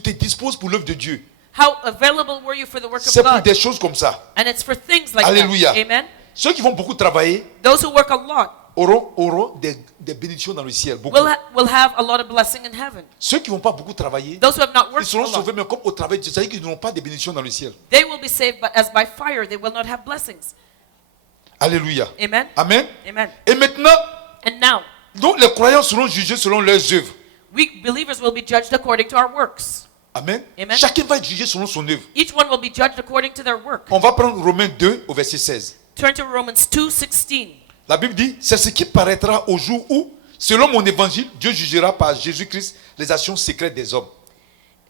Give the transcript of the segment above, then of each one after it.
tu te disposes pour l'œuvre de Dieu. How available were you for the work of C'est pour God? des choses comme ça. And it's for things like Alléluia. that. Amen. Ceux qui vont beaucoup travailler Those who work a lot auront des bénédictions dans le ciel. Beaucoup. will have a lot of blessing in heaven. Ceux qui ne vont pas beaucoup travailler, Those who have not ils worked seront a sauvés, lot, mais comme au travail, c'est-à-dire qu'ils n'auront pas de bénédictions dans le ciel. they will be saved, but as by fire, they will not have blessings. Alléluia. Amen. Amen. Amen. Et maintenant, And now, donc les croyants seront jugés selon leurs œuvres. we believers will be judged according to our works. Amen. Amen. Chacun va être jugé selon son œuvre. Each one will be judged according to their work. On va prendre Romains 2 au verset 16. Turn to Romans 2:16. La Bible dit, c'est ce qui paraîtra au jour où, selon mon évangile, Dieu jugera par Jésus-Christ les actions secrètes des hommes.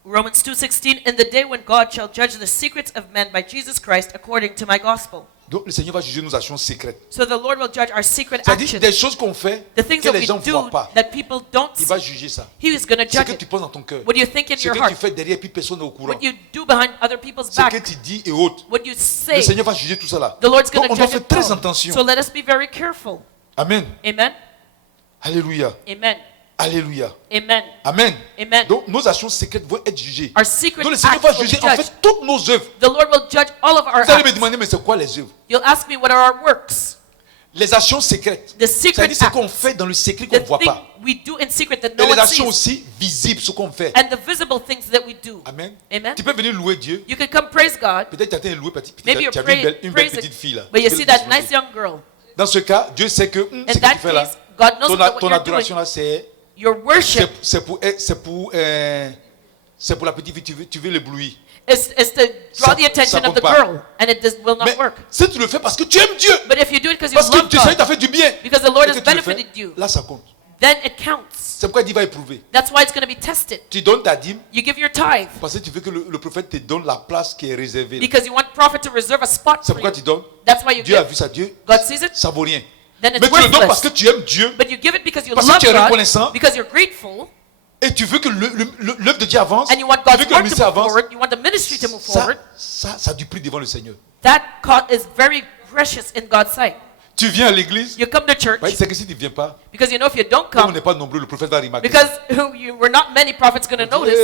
Romans 2:16. In the day when God shall judge the secrets of men by Jesus Christ according to my gospel. Donc le Seigneur va juger nos actions secrètes. So the Lord will judge our secret C'est-à-dire actions. des choses qu'on fait The things que that les we gens ne do voient pas. that people don't Il see. va juger ça. He is going to Ce judge que tu it. penses dans ton cœur. What you think in Ce your que tu heart. fais derrière puis personne n'est au courant. What you do behind other people's Ce que back. tu dis et autres. What you Le say. Seigneur va juger tout ça là. The Lord's going Donc to on doit judge faire it très all. attention. So let us be very careful. Amen. Amen. Alléluia. Amen. Alléluia. Amen. Amen. Amen. Donc nos actions secrètes vont être jugées. Our secret Donc le Seigneur acts va will be juger en judged. fait toutes nos œuvres. The Lord will judge all of our Vous allez me acts. demander, mais c'est quoi les œuvres? You'll ask me what are our works. Les actions secrètes. The secret C'est-à-dire ce qu'on acts. fait dans le secret qu'on ne The voit thing pas. we do in secret that Et no les one actions sees. aussi visibles, ce qu'on fait. And the visible things that we do. Amen. Amen. Tu peux venir louer Dieu. You can come praise God. Peut-être tu as été loué, Maybe tu you're as vu une belle praising, petite fille là. but you Tu see peux that le nice young girl. Dans ce cas, Dieu sait que ce In que tu that fais là, case, God knows that what ton you're adoration doing. là, c'est Your worship pour la petite fille, tu veux l'éblouir. is to draw the attention ça of the compte pas. girl, and it will not Mais work. si tu le fais parce que tu aimes Dieu, But if you do it because you parce que love tu sais God, t'a fait du bien, because the Lord et has que tu le fais, benefited you, là ça compte. then it counts. C'est pourquoi il dit va éprouver. That's why it's going to be tested. Tu donnes ta dîme You give your tithe parce que tu veux que le prophète te donne la place qui est réservée. because you want prophet to reserve a spot C'est for pourquoi you. tu donnes. That's why you Dieu a give. vu ça, Dieu, God sees it, ça vaut rien. then Mais it's tu le donnes parce worthless. que tu aimes Dieu But you give it because you Parce que love tu es God, reconnaissant. because you're grateful, et tu veux que l'œuvre de Dieu avance. and you want Tu veux God's que le work to ministère move avance. forward. You want the ministry to move Ça, forward. ça a du prix devant le Seigneur. That is very precious in God's sight. Tu viens à l'église, You come to church c'est que si tu ne viens pas, because you know if you don't comme on come, n'est pas nombreux, le prophète va remarquer. because you were not many prophets going to notice.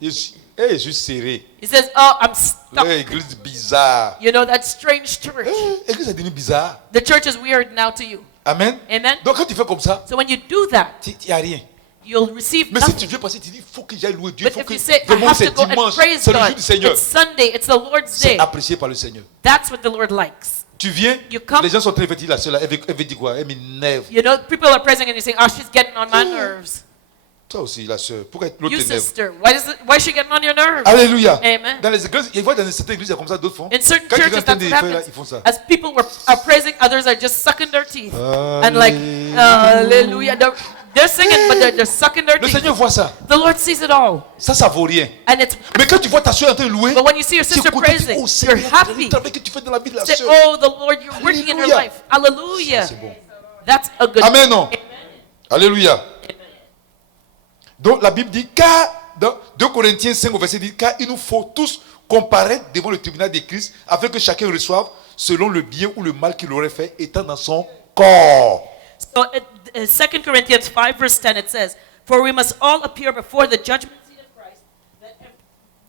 Je suis serré. He says, "Oh, I'm stuck." Église bizarre. You know that strange church. Église est devenue bizarre. The church is weird now to you. Amen. Amen. Donc quand tu fais comme ça, So when you do that, il n'y a rien. you'll receive Mais si tu nothing. viens passer, tu dis, il faut que j'aille louer Dieu. Il But faut if que you say, I vraiment have to c'est go and dimanche, praise c'est le jour God, du Seigneur. it's Sunday, it's the Lord's C'est day. apprécié par le Seigneur. That's what the Lord likes. Tu viens, You come. les gens sont très fatigués, la sœur là, elle veut dire quoi? Elle m'énerve. You know, people are praising and you're saying, "Oh, she's getting on my nerves." Toi aussi, la sœur, pourquoi l'autre You t'énerve? sister, why is she getting on your nerves? Alléluia. Amen. Dans les églises, ils voient dans certaines églises, il y a comme ça, d'autres font. In certain Quand churches, quelqu'un entend that's des what feuilles là, happens. ils font ça. As people are praising, others are just sucking their teeth. And like, hallelujah. They're singing, but they're sucking their Le teeth. Seigneur voit ça. The Lord sees it all. Ça vaut rien. And it's, Mais quand tu vois ta soeur en train de louer, but when you see your tu sister écoutes, tu dis, praising, oh you're Seigneur, le happy. travail que tu fais dans la vie de la Say, soeur. "Oh, the Lord, you're working in her Alléluia. life." Hallelujah. Ça, c'est bon. That's a good Amen, non? Alléluia. Donc la Bible dit, car, dans 2 Corinthiens 5 au verset 10, car il nous faut tous comparaître devant le tribunal de Christ afin que chacun reçoive selon le bien ou le mal qu'il aurait fait étant dans son corps. So, 2 Corinthians 5 verse 10, it says, "For we must all appear before the judgment seat of Christ,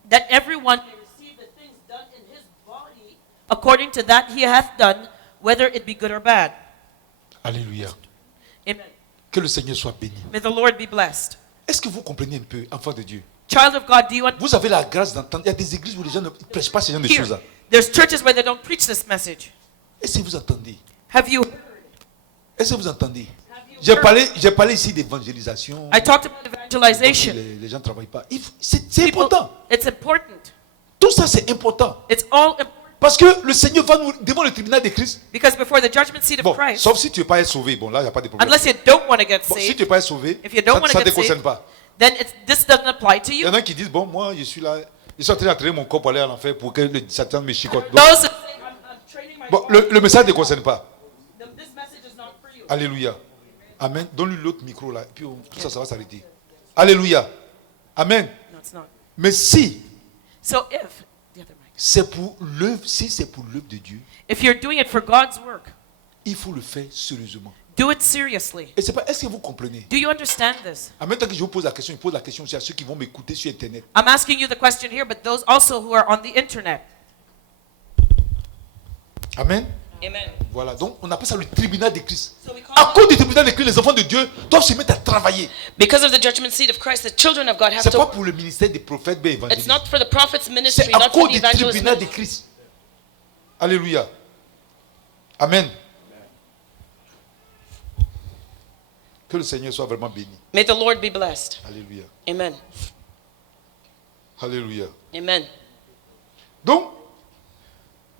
that everyone may receive the things done in his body according to that he hath done, whether it be good or bad." Alléluia. Amen. Que le Seigneur soit béni. May the Lord be blessed. Est-ce que vous comprenez un peu, enfant de Dieu? Child of God, do you Vous avez la grâce d'entendre. Il y a des églises où les gens ne prêchent pas ce genre de hear? choses-là. There's churches where they don't preach this message. Est-ce que vous entendez? Have you? Est-ce que vous entendez? Have you J'ai heard? parlé ici d'évangélisation. I talked about evangelization. Les gens ne travaillent pas. C'est important. It's important. Tout ça, c'est important. It's all important Parce que le Seigneur va nous devant le tribunal de Christ. because before the judgment seat of Bon, Christ, sauf si tu ne veux pas être sauvé. Bon, là, il n'y a pas de problème. unless you don't want to get Bon, si saved, tu ne veux pas être sauvé, if you don't want ça to ne get te concerne saved, pas. then this doesn't apply to Il y you. en a qui disent, bon, moi, je suis là. Je suis en train d'entraîner mon corps pour aller en enfer pour que le Satan me chicote. Donc, Those that say, I'm training my bon, body, le message ne te concerne pas. this message is not for you. Alléluia. Amen. Donne-lui l'autre micro là. Et puis tout ça, ça va s'arrêter. Alléluia. Amen. No, it's not. Mais si So if the other mic, c'est pour l'œuvre, si c'est pour l'œuvre de Dieu, if you're doing it for God's work, il faut le faire sérieusement. Do it seriously. Et c'est pas, est-ce que vous comprenez? Do you understand this? En même temps que je vous pose la question, je pose la question aussi à ceux qui vont m'écouter sur Internet. I'm asking you the question here, but those also who are on the internet. Amen. Amen. Voilà, donc on appelle ça le tribunal de Christ. So we call À cause du tribunal de Christ, les enfants de Dieu doivent se mettre à travailler. Because of the judgment seat of Christ, the children of God have C'est pas to. pour le ministère des prophètes, mais It's évangélistes. not for the prophet's ministry, C'est à not for cause the du evangelist tribunal de ministry. Christ. Alléluia. Amen. Que le Seigneur soit vraiment béni. May the Lord be blessed. Alléluia. Amen. Alléluia. Amen. Donc,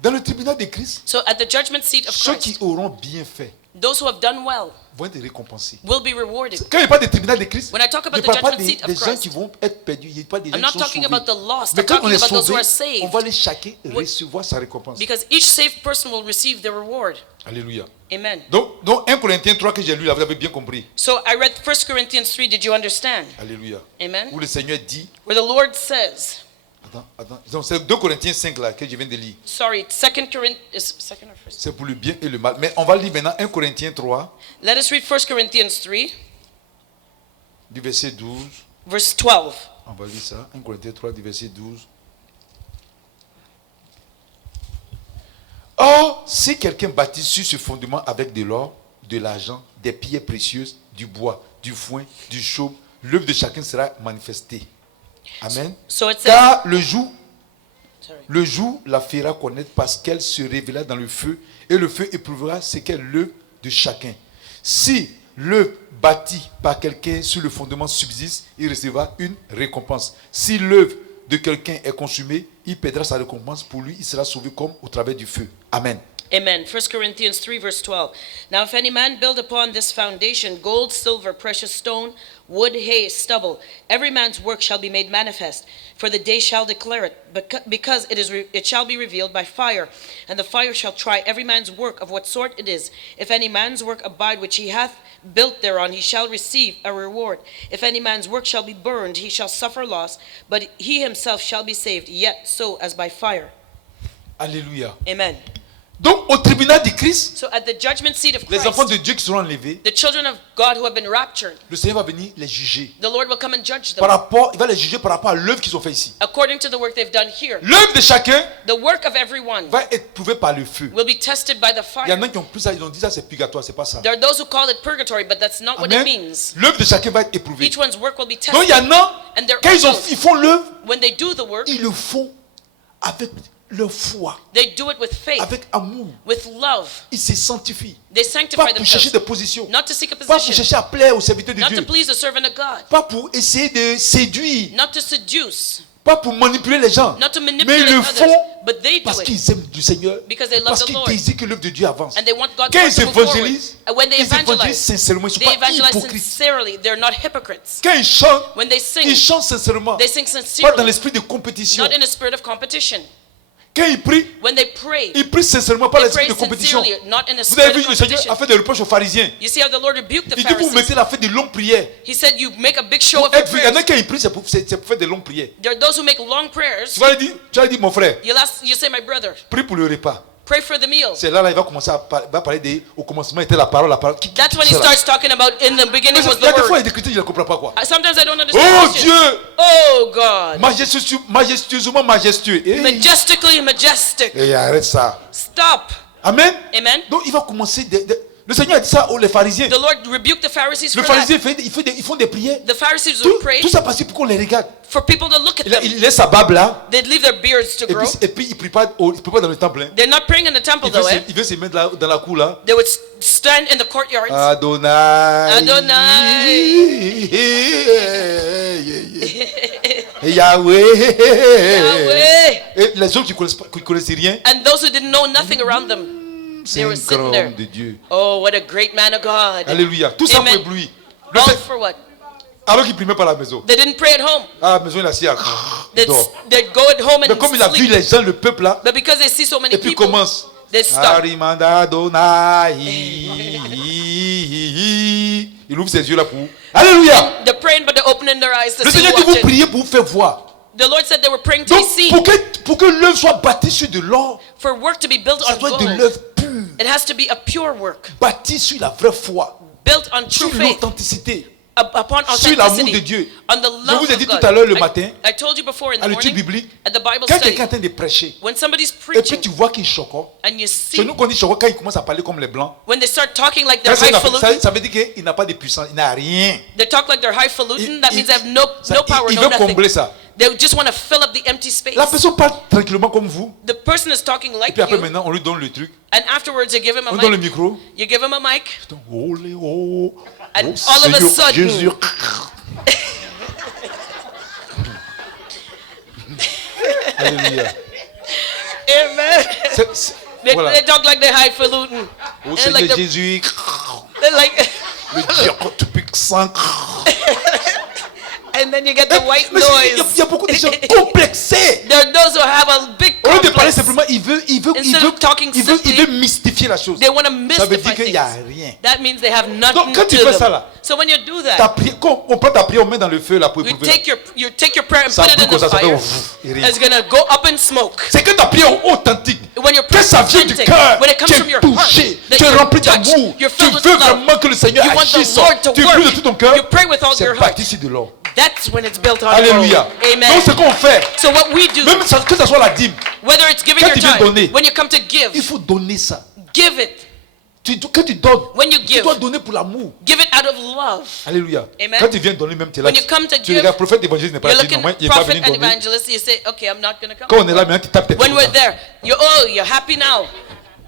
dans le tribunal de Christ, So at the judgment seat of ceux qui Christ, auront bien fait those who have done well vont être récompensés. will be rewarded. Quand il parle de tribunal de Christ, When I talk je about ne the parle pas judgment des, seat of des gens Christ, qui vont être perdus. Il n'y a pas des gens I'm not qui sont talking sauvés. about the lost. Mais I'm quand on talking est about those who sauvé, are saved. on va les chacun recevoir sa récompense. Because each saved person will receive their reward. Alléluia. Amen. Donc 1 Corinthiens 3 que j'ai lu là, vous avez bien compris. So I read 1 Corinthians 3. Did you understand? Alléluia. Amen. Où le Seigneur dit, Where the Lord says, attends. Donc c'est 2 Corinthiens 5 là que je viens de lire. sorry, 2 Corinthians, is second or first? C'est pour le bien et le mal. Mais on va lire maintenant 1 Corinthiens 3, Let us read 1 Corinthians 3, du verset 12. verse 12. On va lire ça. 1 Corinthiens 3, du verset 12. Or, si quelqu'un bâtit sur ce fondement avec de l'or, de l'argent, des pierres précieuses, du bois, du foin, du chaume, l'œuvre de chacun sera manifestée. Amen. So it says, Car sorry. le jour la fera connaître parce qu'elle se révéla dans le feu et le feu éprouvera ce qu'est l'œuvre de chacun. Si l'œuvre bâtie par quelqu'un sur le fondement subsiste, il recevra une récompense. Si l'œuvre de quelqu'un est consumée, il perdra sa récompense. Pour lui, il sera sauvé comme au travers du feu. Amen. Amen. 1 Corinthians 3, verse 12. Now, if any man build upon this foundation gold, silver, precious stone, wood, hay, stubble, every man's work shall be made manifest, for the day shall declare it, because it shall be revealed by fire, and the fire shall try every man's work of what sort it is. If any man's work abide which he hath built thereon, he shall receive a reward. If any man's work shall be burned, he shall suffer loss, but he himself shall be saved, yet so as by fire. Alléluia. Amen. Donc, au tribunal de Christ, So at the judgment seat of les enfants Christ, de Dieu qui seront enlevés, the children of God who have been raptured, le Seigneur va venir les juger. the Lord will come and judge Par them rapport, il va les juger par rapport à l'œuvre qu'ils ont fait ici. according to the work they've done here. L'œuvre de chacun The work of everyone va être prouvée par le feu. will be tested by the Il y en fire. a qui ont pris ça, ils ont dit ça c'est purgatoire, c'est pas ça. There are those who call it purgatory, but that's not what it Amen. means. L'œuvre de chacun va être éprouvée. Each one's work will be Donc il y tested. en a, And there quand are ils those, font l'œuvre, when they do the work, ils le font avec leur foi, they do it with faith, avec amour. with love. Ils se sanctifient. They Pas sanctify pour chercher des themselves, positions. not to seek a Pas pour position, chercher à plaire aux serviteurs de not to Dieu. please the servant of God, Pas pour essayer de séduire. not to seduce, Pas pour manipuler les gens. not to Mais ils manipulate le others, font but they do parce it qu'ils aiment le Seigneur. because they love Parce the qu'ils Lord. désirent que l'œuvre de Dieu avance. And they want God's Quand work ils to move forward. évangélisent, And when they ils évangélisent evangelize, sincèrement. Ils ne they sont pas evangelize hypocrites. sincerely. They're not hypocrites. Quand ils chantent, When they ils sing, chantent sincèrement. they sing Pas dans sincerely, l'esprit de compétition. not in a spirit of competition. Quand ils prient, When they pray, ils prient sincèrement, pas they l'esprit pray de compétition. sincerely, not in a Vous avez spirit vu, of le Seigneur competition. a fait des reproches aux pharisiens. You see how the Lord rebuked the Il dit, vous mettez Pharisees. la fête de longues prières. He said, you make a big show of Il your y en a prayers. qui prient, c'est pour faire des longues prières. There are those who make long prayers. Tu vas lui dire, mon frère, You say, my brother, prie pour le repas. pray for the meal. C'est là, il va commencer à parler au commencement était la parole. That's when he starts talking about in the beginning was Il y a the des fois, il y a word. des chrétiens, ils ne comprennent pas quoi. Sometimes I don't understand. Oh Christians. Dieu, Oh God. majestueusement majestueux. Majestically majestic. Et arrête ça. Stop. Amen. Amen. Donc il va commencer. Le Seigneur a dit ça aux les pharisiens. The Lord rebuked the Pharisees Le for pharisien that. ils font des prières. The Pharisees Tout, would pray tout ça parce que pour qu'on les regarde. for people to look at them. Il laisse sa barbe là. They'd leave their beards to grow. Et puis il ne prie pas dans le temple. Hein. They're not praying in the temple though, eh? Il veut se mettre là, dans la cour là. They would stand in the courtyards. Adonai. Yahweh. Yahweh. Et les autres qui connaissent rien. And those who didn't know nothing around them, C'est they un were sitting grand there. homme de Dieu. Oh, what a great man of God. Alléluia. Tout ça pour Amen. éblouir. All for what? Alors qu'il ne primait pas à la maison. They didn't pray at home. À la maison, il a assis. Il dort. They'd go at home Mais and comme il a vu sleep. les gens, le peuple là, But because they see so many et puis il people, commence. they stop. Arimanda Adonai. Il ouvre ses yeux là pour. Alléluia. They're praying, but they're opening their eyes to Le see Seigneur dit watching. vous priez pour vous faire voir. The Lord said they were praying to Donc be seen. pour que l'œuvre soit bâtie sur de l'or, For work to be built ça on doit être de gold, l'œuvre pure. pur, It has to be a pure work, bâti sur la vraie foi, built on true sur faith, l'authenticité, upon sur l'amour de authenticity, Dieu. on the Je love vous ai dit of tout God. à l'heure le matin, I told you before in the à l'étude morning, biblique, at the Bible quand study, quelqu'un est en train de prêcher, when somebody's et puis preaching tu vois qu'il choque, and you chez see, nous qu'on dit choque, quand il commence à parler comme les blancs, when they start talking like ça, they're highfalutin, ça veut dire qu'il n'a pas de puissance, il n'a rien. they talk like they're highfalutin, that means they have no power, Il no veut nothing. combler ça. They just want to fill up the empty space. La personne parle tranquillement comme vous, The person is talking et like puis après you, maintenant on lui donne le truc, and afterwards you give him a on donne le mic. micro. You give him a mic, Oh, oh, And oh, all of a Seigneur sudden- Jésus. Alléluia. amen. Voilà. They talk like they're highfalutin. Oh And Seigneur like they're, Jésus, they're like, le diable tout puissant. and then you get the white Mais il noise. y a beaucoup de gens complexés. There are those who have a big Au lieu de parler complex. simplement, il veut mystifier la chose. They want to Ça veut mystify dire qu'il n'y a things. rien. That means they have nothing Donc, quand tu to fais them. ça là, So when you do Ta that, prière, quand on prend ta prière, on met dans le feu là pour you éprouver. take your prayer and Ça put it brûle in comme the ça fait fire. ouf, et rien. It's gonna go up in smoke. C'est que ta prière est authentique. When your Que prayer is ça vient du authentic, cœur, when it comes tu from es your touché, heart, that tu es you're rempli touched, d'amour, you're tu filled with veux love. vraiment que le Seigneur You want the agisse, Lord to tu work. pries de tout ton cœur, You pray with all c'est your heart. bâti sur de l'or. That's when it's built on Alléluia. gold. Amen. Donc ce qu'on fait, So what we do, même que ça soit la dîme, whether it's giving quand your tu viens time, donner, when you come to give il faut donner ça. it. Quand tu donnes, When you tu give, dois donner pour l'amour. give it out of love. Alléluia. Amen. Quand tu viens donner, même tu es là. When you come to Tu give, regardes, prophète évangéliste n'est pas You're là. looking Non, il n'est pas prophet venu and donner. evangelist, you say, okay, I'm not going to come. Quand on est là, maintenant tu tapes tes When pieds. we're there, you're happy now.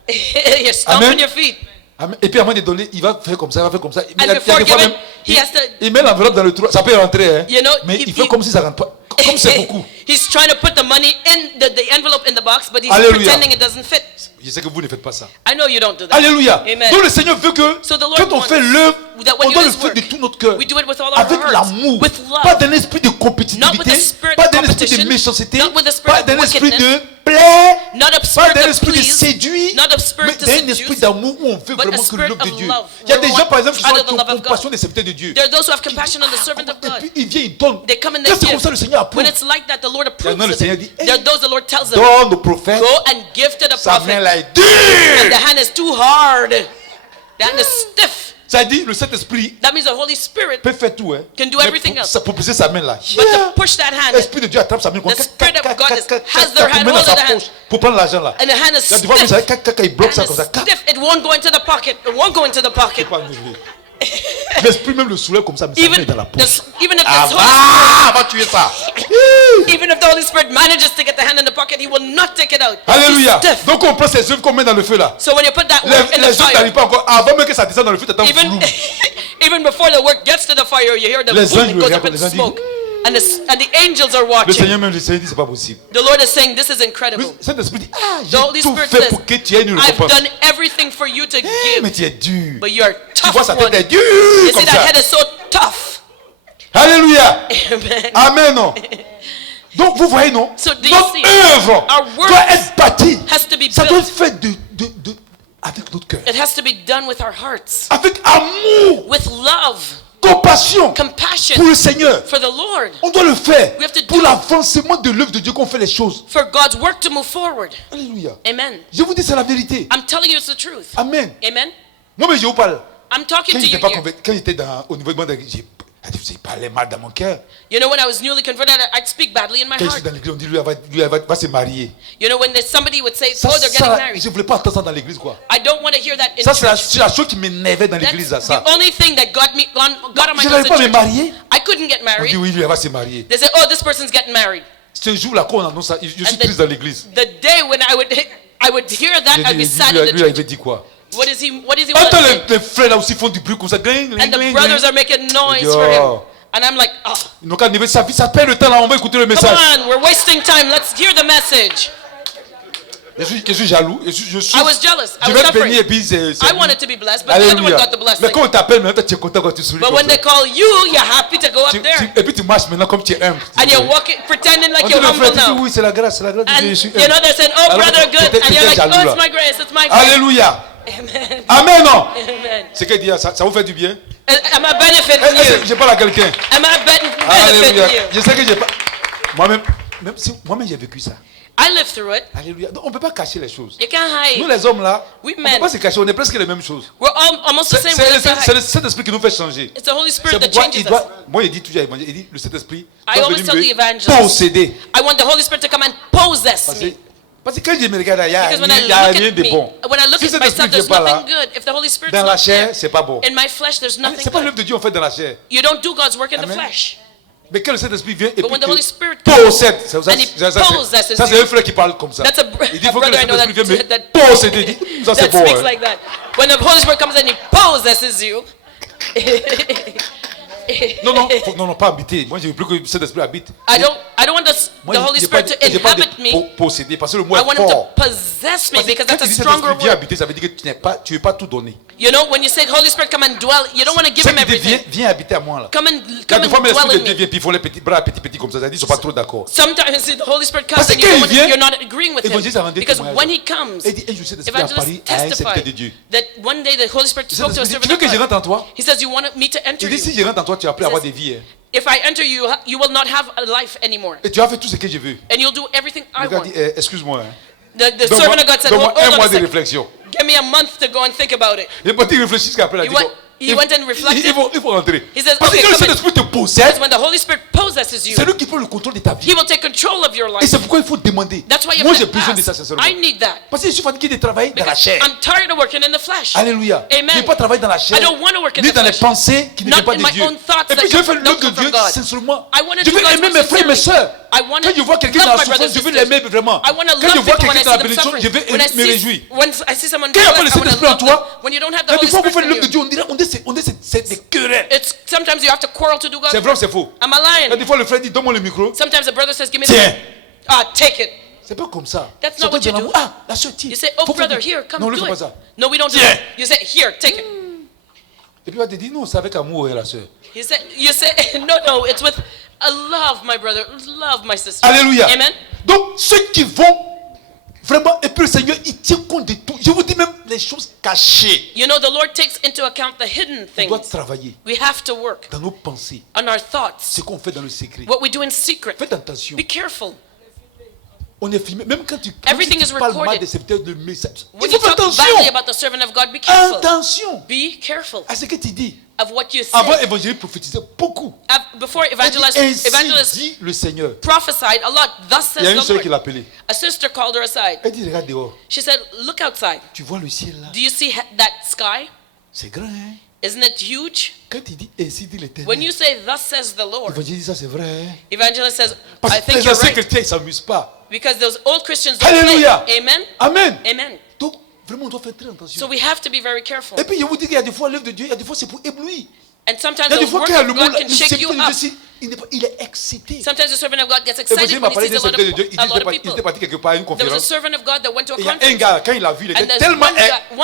You're stomping Amen. your feet. Amen. Et puis avant de donner, il va faire comme ça, il va faire comme ça. And Il y a before des fois giving, même, he has to, il met l'enveloppe dans le trou. Ça peut rentrer, hein. You know, Mais if il fait he- comme si ça rentre pas. Comme c'est beaucoup. he's trying to put the money in the envelope in the box, but he's Alléluia. pretending it doesn't fit. Je sais que vous ne faites pas ça. I know you don't do that. Alléluia. Amen. Donc le Seigneur veut que So the Lord quand on wants fait l'œuvre, that when on you doit do le this faire de work, tout notre cœur. we do it with all our Avec hearts, l'amour. with love. Pas d'un esprit de Not with compétitivité. the spirit Pas of d'un esprit de competition, méchanceté. not with the spirit Pas of d'un esprit de wickedness, plaire. Not a Pas spirit d'un to esprit de please, séduire. not a spirit Mais to d'un seduce, esprit d'amour où on veut but a vraiment que spirit l'œuvre de of Dieu. love, Il y a where des we gens par exemple qui want sont out of the love of compassion God. des serviteurs de Dieu. There are those who have compassion on the servant of Et God. puis il vient, il donne. They come and Quand they c'est comme give. ça, le Seigneur approuve. When it's like that, the Lord approves Maintenant, le of Seigneur it. dit, There are those the Lord tells them, Donne au prophète. go and give to the Sa main prophet. là est And dure. the hand is too hard. The hand is stiff. Ça dit, le Saint-Esprit That means the Holy Spirit peut faire tout. Hein. can do Mais everything else. pour pousser sa main là. But to push that hand, L'Esprit de Dieu attrape sa main. The Spirit of God has their hand, Pour mettre dans hold sa of the hand. poche. Pour prendre l'argent là. and the hand is Là, tu vois, vous savez, stiff. quand il bloque Hand ça is comme ça. stiff. It won't go into the pocket. It won't go into the pocket. Pas énervé. L'Esprit même le soulève comme ça, mais ça met Even, dans la poche. even if Ah, the Holy va tuer ça. Spirit, even if the Holy Spirit manages to get the hand in the pocket, he will not take it out. Alléluia. It's stiff. Donc on prend ces œuvres qu'on met dans le feu là. So when you put that Les work in the œuvres n'arrivent fire, pas encore. Avant même que ça descende dans le feu, t'attends even flou. even before the work gets to the fire, you hear the Les boom, anges it goes le up in regardent, les anges smoke, and the angels are Le watching. Seigneur même, le Seigneur dit c'est pas possible. The Lord is saying, "This is Le incredible." Saint-Esprit dit The Holy j'ai tout Spirit fait says, pour que tu aies une "I've récompense. done everything for you to Mais give, tu es dur. but you're Tu tough vois sa one." tête est dure You comme see that ça. head is so tough. Alléluia. Amen. Amen. Non. Donc vous voyez non. So do you Notre see? œuvre Our work doit être bâtie. has to be Ça doit être built. fait avec notre cœur. It has to be done with our hearts, Avec amour, with love, compassion pour compassion le Seigneur. for the Lord, On doit le faire We have to do pour it. l'avancement de l'œuvre de Dieu qu'on fait les choses. for God's work to move forward. Alléluia. Amen. Je vous dis c'est la vérité. I'm telling you it's the truth. Amen. Amen. Moi mais je vous parle. I'm talking Quand to you j'étais pas here. convaincu, quand j'étais au niveau de moi, j'ai parlé mal dans mon cœur. You know, when I was newly converted, I'd speak badly in my Quand je heart. suis dans l'église, on dit lui elle va se marier. You know, when somebody would say, Ça, "Oh, they're getting ça, married," je voulais pas entendre ça dans l'église quoi. I don't want to hear that in Ça c'est church. la chose qui m'énervait dans l'église That's ça. the only thing that got on my Je nerves n'arrive in pas à me church. marier. I couldn't get On dit married. oui, lui elle va se marier. They say, "Oh, this person's getting married." Ce jour-là quand on annonce ça, je suis And triste dans l'église. the day when I would hear that, I'd be Lui sad in the il church. avait dit quoi? What is he want to Attends, say? les frères là aussi font du bruit comme ça. And the brothers are making noise Yo. for him. And I'm like, oh, Ils n'ont qu'à lever sa vie, ça perd le temps là, on va écouter le come message. on, we're wasting time. Let's hear the message. Je suis jaloux, je suis. I was jealous. I Je was vais te bénir suffering. et puis c'est. I wanted to be blessed, but the other one Alléluia. got the Mais blessing. quand on t'appelle maintenant, tu es content quand tu souris. But comme when ça. they call you, you're happy to go up there. Et puis tu marches maintenant comme tu es humble. And you're walking, pretending like On dit you're le frère, humble tu dis now. oui, c'est la grâce de And Dieu, je suis you know, humble. they're saying, oh, Alors, brother, good. t'étais And you're like, jaloux, oh, là. it's my grace, it's my grace. Alléluia. Amen. Amen, non. Amen. C'est qu'elle dit, ça vous fait du bien? Am I benefiting you? J'ai pas à quelqu'un. Am I benefiting Alléluia. you? Je sais que j'ai pas. Moi-même, même si moi-même j'ai vécu ça. I lived through it. Alléluia. Donc, on ne peut pas cacher les choses. You can't Nous hide. les hommes là, We on ne peut men. pas se cacher, on est presque les mêmes choses. We're all almost the C'est same. We don't c'est le hide. Saint-Esprit qui nous fait changer. It's the Holy Spirit C'est that pourquoi changes il us. doit, moi il dit toujours à l'évangile, il dit le Saint-Esprit I doit always venir tell the me evangelist, posséder. I want the Holy Spirit to come and possess Parce que, me. parce que quand je me regarde, il n'y a, Because when I il y a look rien at de me, bon. when I look Si at cet myself, esprit ne there's vient pas là, nothing good. If the Holy Spirit's dans la not there, chair, c'est pas bon. in my flesh, there's nothing C'est pas good. l'œuvre de Dieu en fait dans la chair. You don't do God's work in the Amen. flesh. Mais quand le Saint-Esprit vient et But puis when the Holy Spirit te comes possède, ça, and he possesses ça, c'est you. un frère qui parle comme ça. That's a Il dit il faut que le brother I know Saint-Esprit vienne me that posséder. Il dit, ça c'est that bon. speaks hein. like that. When the Holy Spirit comes and he possesses you. Non, pas habiter. Moi, je veux plus que le Saint-Esprit habite. I don't want Moi, the Holy j'ai pas Spirit dit- to j'ai pas dit inhabit me. posséder parce que le mot I est want him to fort. possess me Parce que because quand that's a tu dis stronger Saint-Esprit viens word. habiter, ça veut dire que tu veux pas tout donner. You know, when you say Holy Spirit come and dwell, you don't want to give him C'est qu'il dit, everything. viens habiter à moi là. Come Quand des fois, and mais l'Esprit dwell de in Dieu me. vient, puis ils font les petits bras, petits comme ça. Ça dit, ils sont pas trop d'accord. Sometimes see, the Holy Spirit comes Parce que and you quand don't il vient, you're not agreeing with him. Évangéliste a rendu Because témoignage. when he comes, Et il dit, un jour, cet esprit a parlé evangelist à un serviteur de testified Dieu. that one day the Holy Spirit spoke to a Tu servant veux of que je rentre God. en toi? He says, you want me to enter Il dit, si you. je rentre en toi, tu vas plus avoir des vies. Hein. If I enter you, you will not have a life anymore. Et tu as fait tout ce que je veux. And you'll do everything I Le gars want. dit, excuse-moi. Hein. The Donne-moi servant of God said, donne-moi hold un on mois a de second. réflexion. Give me a month to go and think about it. Il peut réfléchir jusqu'après la He went and reflected. Il faut rentrer. He says, Parce que okay, quand le come in. Saint-Esprit te Because possède, when the Holy Spirit possesses you, c'est lui qui prend le contrôle de ta vie. he will take control of your Et life. c'est pourquoi il faut demander. That's why you Moi, have j'ai to besoin de ça, ask. sincèrement. I need that. Parce que je suis fatigué de travailler dans la Because chair. I'm tired of working in the flesh. Alléluia. Je ne Amen. veux pas travailler dans la chair, I don't want to work in ni the dans les flesh. pensées qui ne Not viennent pas in de my Dieu. own thoughts Et puis that je veux faire don't l'œuvre de come from Dieu God. sincèrement. I want to Je do veux God's aimer work mes frères et mes sincerely. sœurs. I want to Quand je vois quelqu'un dans love la my brothers souffrance, je and veux sisters. l'aimer vraiment. I want to Quand je love vois people when quelqu'un I dans la see them bénédiction, suffering. je vais When I me see, réjouir. when I see someone Quand il n'y a pas le blessed, I want Saint-Esprit en to love them. toi, When you don't have the quand Holy des fois vous Spirit faites in l'œuvre de you, Dieu, on dirait c'est des querelles. it's sometimes you have to quarrel to do God's C'est vrai ou work. c'est faux? Am I Quand lying? des fois le frère dit, donne-moi le micro. Sometimes the brother says, give me Tiens. the take it. C'est pas comme ça. That's C'est not pas what you dans do. l'amour. Ah, la sœur, tiens. You say, oh Faut faire brother, du- here, come Non, ne do fais pas it. ça. No, we don't do Tiens. that. You say, here, take it. Et puis il va te dire, non, c'est avec amour, la sœur. You say, no, it's with a love, my brother, love, my sister. Alléluia. Amen. Donc, ceux qui vont vraiment, et puis le Seigneur, il tient compte de tout. Je vous dis même les choses cachées. You know, the Lord takes into account the hidden On doit things. travailler We have to work dans nos pensées. on our thoughts, Ce qu'on fait dans le secret. what we do in secret. Faites attention. Be careful. On est filmé. Même quand tu Everything is parles mal recorded. des serviteurs de message. When Il you faut faire talk badly attention. about the servant of God, be careful. Attention Be careful à ce que tu dis. of what you say. Avant, évangéliste prophétisait beaucoup. Before Il dit, ainsi evangelist dit le Seigneur. prophesied a lot. Thus Il y a une says the sœur qui Lord. l'appelait. A sister called her aside. Elle dit, regarde dehors. She said, look outside. Tu vois le ciel là? Do you see that sky? C'est grand, hein? Isn't it huge? Quand il dit, ainsi dit l'éternel. When you say, thus says the Lord, L'évangile dit ça, c'est vrai. Hein? evangelist says, Parce I que think les you're anciens right. chrétiens, ils ne s'amusent pas. Because those old Christians don't Alléluia. play. Amen? Amen. Amen. Donc, vraiment, on doit faire très So attention. we have to be very careful. Et puis, je vous dis qu'il y a des fois, l'œuvre de Dieu, il y a des fois, c'est pour éblouir. And sometimes Il y a des the fois, work quand il y a le of mot, God can le shake you serviteur de up. Dieu, il est excité. Sometimes the servant of God gets Évangile excited m'a when he parlé sees d'un serviteur de Dieu. a lot of Il était people. parti quelque part à une There was a conférence. servant of God that went to a Et il y a un conference. gars, quand il l'a vu, il And était there's tellement one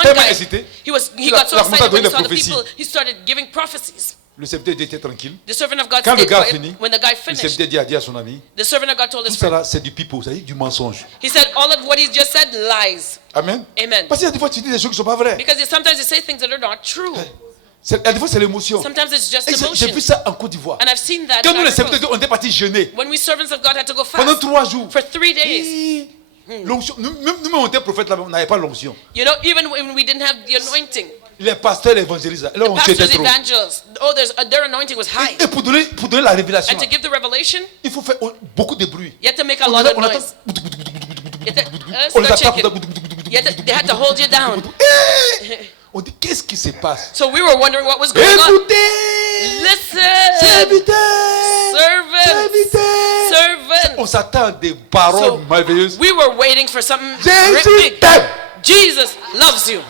guy, excité. he Il got so a commencé à excited when donner he saw des the prophéties. people, he started giving prophecies. Le serviteur de Dieu était tranquille. The servant of God Quand le stayed gars a quiet. fini, When the guy le finished, serviteur de Dieu a dit à son ami, the servant of God told tout his ça friend, là, c'est du pipeau, c'est-à-dire du mensonge. he said, all of what he just said lies. Amen. Amen. Parce qu'il y a des fois, tu dis des choses qui ne sont pas vraies. Because sometimes you say things that are not true. Il y a des fois, c'est l'émotion. Sometimes it's just Et j'ai emotion. vu ça en Côte d'Ivoire. And I've seen that Quand in nous, les Ivory serviteurs de Coast. Dieu, on était partis jeûner. When we servants of God had to go Pendant fast 3 jours. for 3 days. Et l'onction, nous-mêmes, on était prophètes là, on n'avait pas l'onction. You know, even when we didn't have the anointing, Les pasteurs, les évangélistes, là, l'onction était pastors, trop. evangelists, oh, their anointing was high. Et pour donner la révélation, And to give the revelation, il faut faire beaucoup de bruit. you had to make a On lot of attend- noise. You had to, On les start attaque. shaking. They had to hold you down. On dit, qu'est-ce qui se passe? So we were wondering what was going on. Écoutez! Listen, Serviteurs! servants, Serviteurs! servants. On s'attend à des paroles So merveilleuses. we were waiting for something Jésus great big. t'aime! Jesus loves you.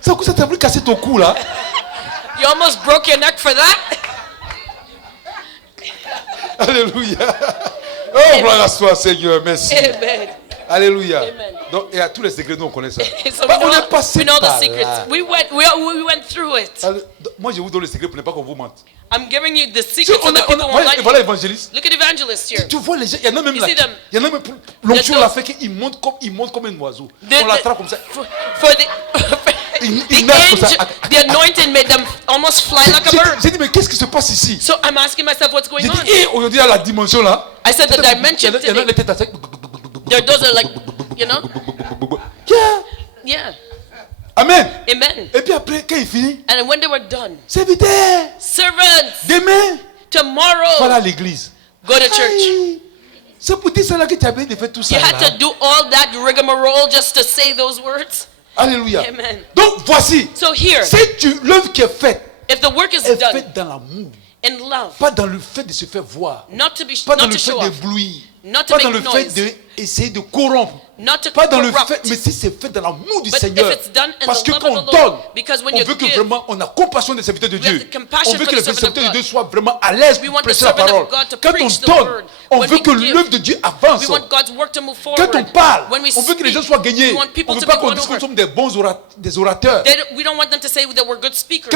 Ça coup, ça t'a voulu casser ton cou là. You almost broke your neck for that. Alléluia. Oh, gloire à toi, Seigneur. Merci. Amen. Alléluia. Amen. Donc, et à tous les secrets, nous, on connaît ça. So Bah, we on know, est passé we know the par secrets. là. We went through it. Alors, moi, je vous donne le secret pour ne pas qu'on vous mente. I'm giving you the Si secrets so on that a, people won't lie. voilà évangéliste. Look at evangelists here. Tu vois les gens, il y en a même You là. see them? Il y en a même l'onction The- l'a fait qu'il monte comme un oiseau. The- On l'attrape comme ça. For the il nage comme ça. the anointing made them almost fly like a bird. J'ai dit, mais qu'est-ce qui se passe ici? So I'm asking myself, what's going J'ai dit, on? et aujourd'hui, à la dimension là. I said the dimension Il y en a today. les têtes à sec. Those are like, you know? Yeah. Yeah. Amen. Amen. Et puis après, quand il finit, And when they were done, serviteur, servants, demain, tomorrow, voilà l'église. go to church. Aïe. C'est pour dire ça là que tu as besoin de faire tout ça. You had là. to do all that rigmarole just to say those words. Alléluia. Amen. Donc voici, So here, si l'œuvre qui est faite if the work is est done faite dans l'amour, in love, pas dans le fait de se faire voir, not to be, pas dans not le to fait show off, d'éblouir, not to pas dans le make fait noise, d'essayer de corrompre, not to pas dans le corrupt. fait, mais si c'est fait dans l'amour du But Seigneur, if it's done in parce the que love quand of on the Lord, donne, because when on you veut que give, vraiment on a compassion des serviteurs de we have Dieu, the compassion on veut for que the les servant of serviteurs de God. Dieu soient vraiment à l'aise We pour want the prêcher la servant parole. of God to Quand preach on the donne, word. on When veut we que give, l'œuvre de Dieu avance. we want God's work to move forward. Quand on parle, When we on veut que les speak, gens soient gagnés. we want people On ne veut to pas be qu'on won dise over. qu'on sommes des bons des orateurs. We don't want them to say that we're good speakers.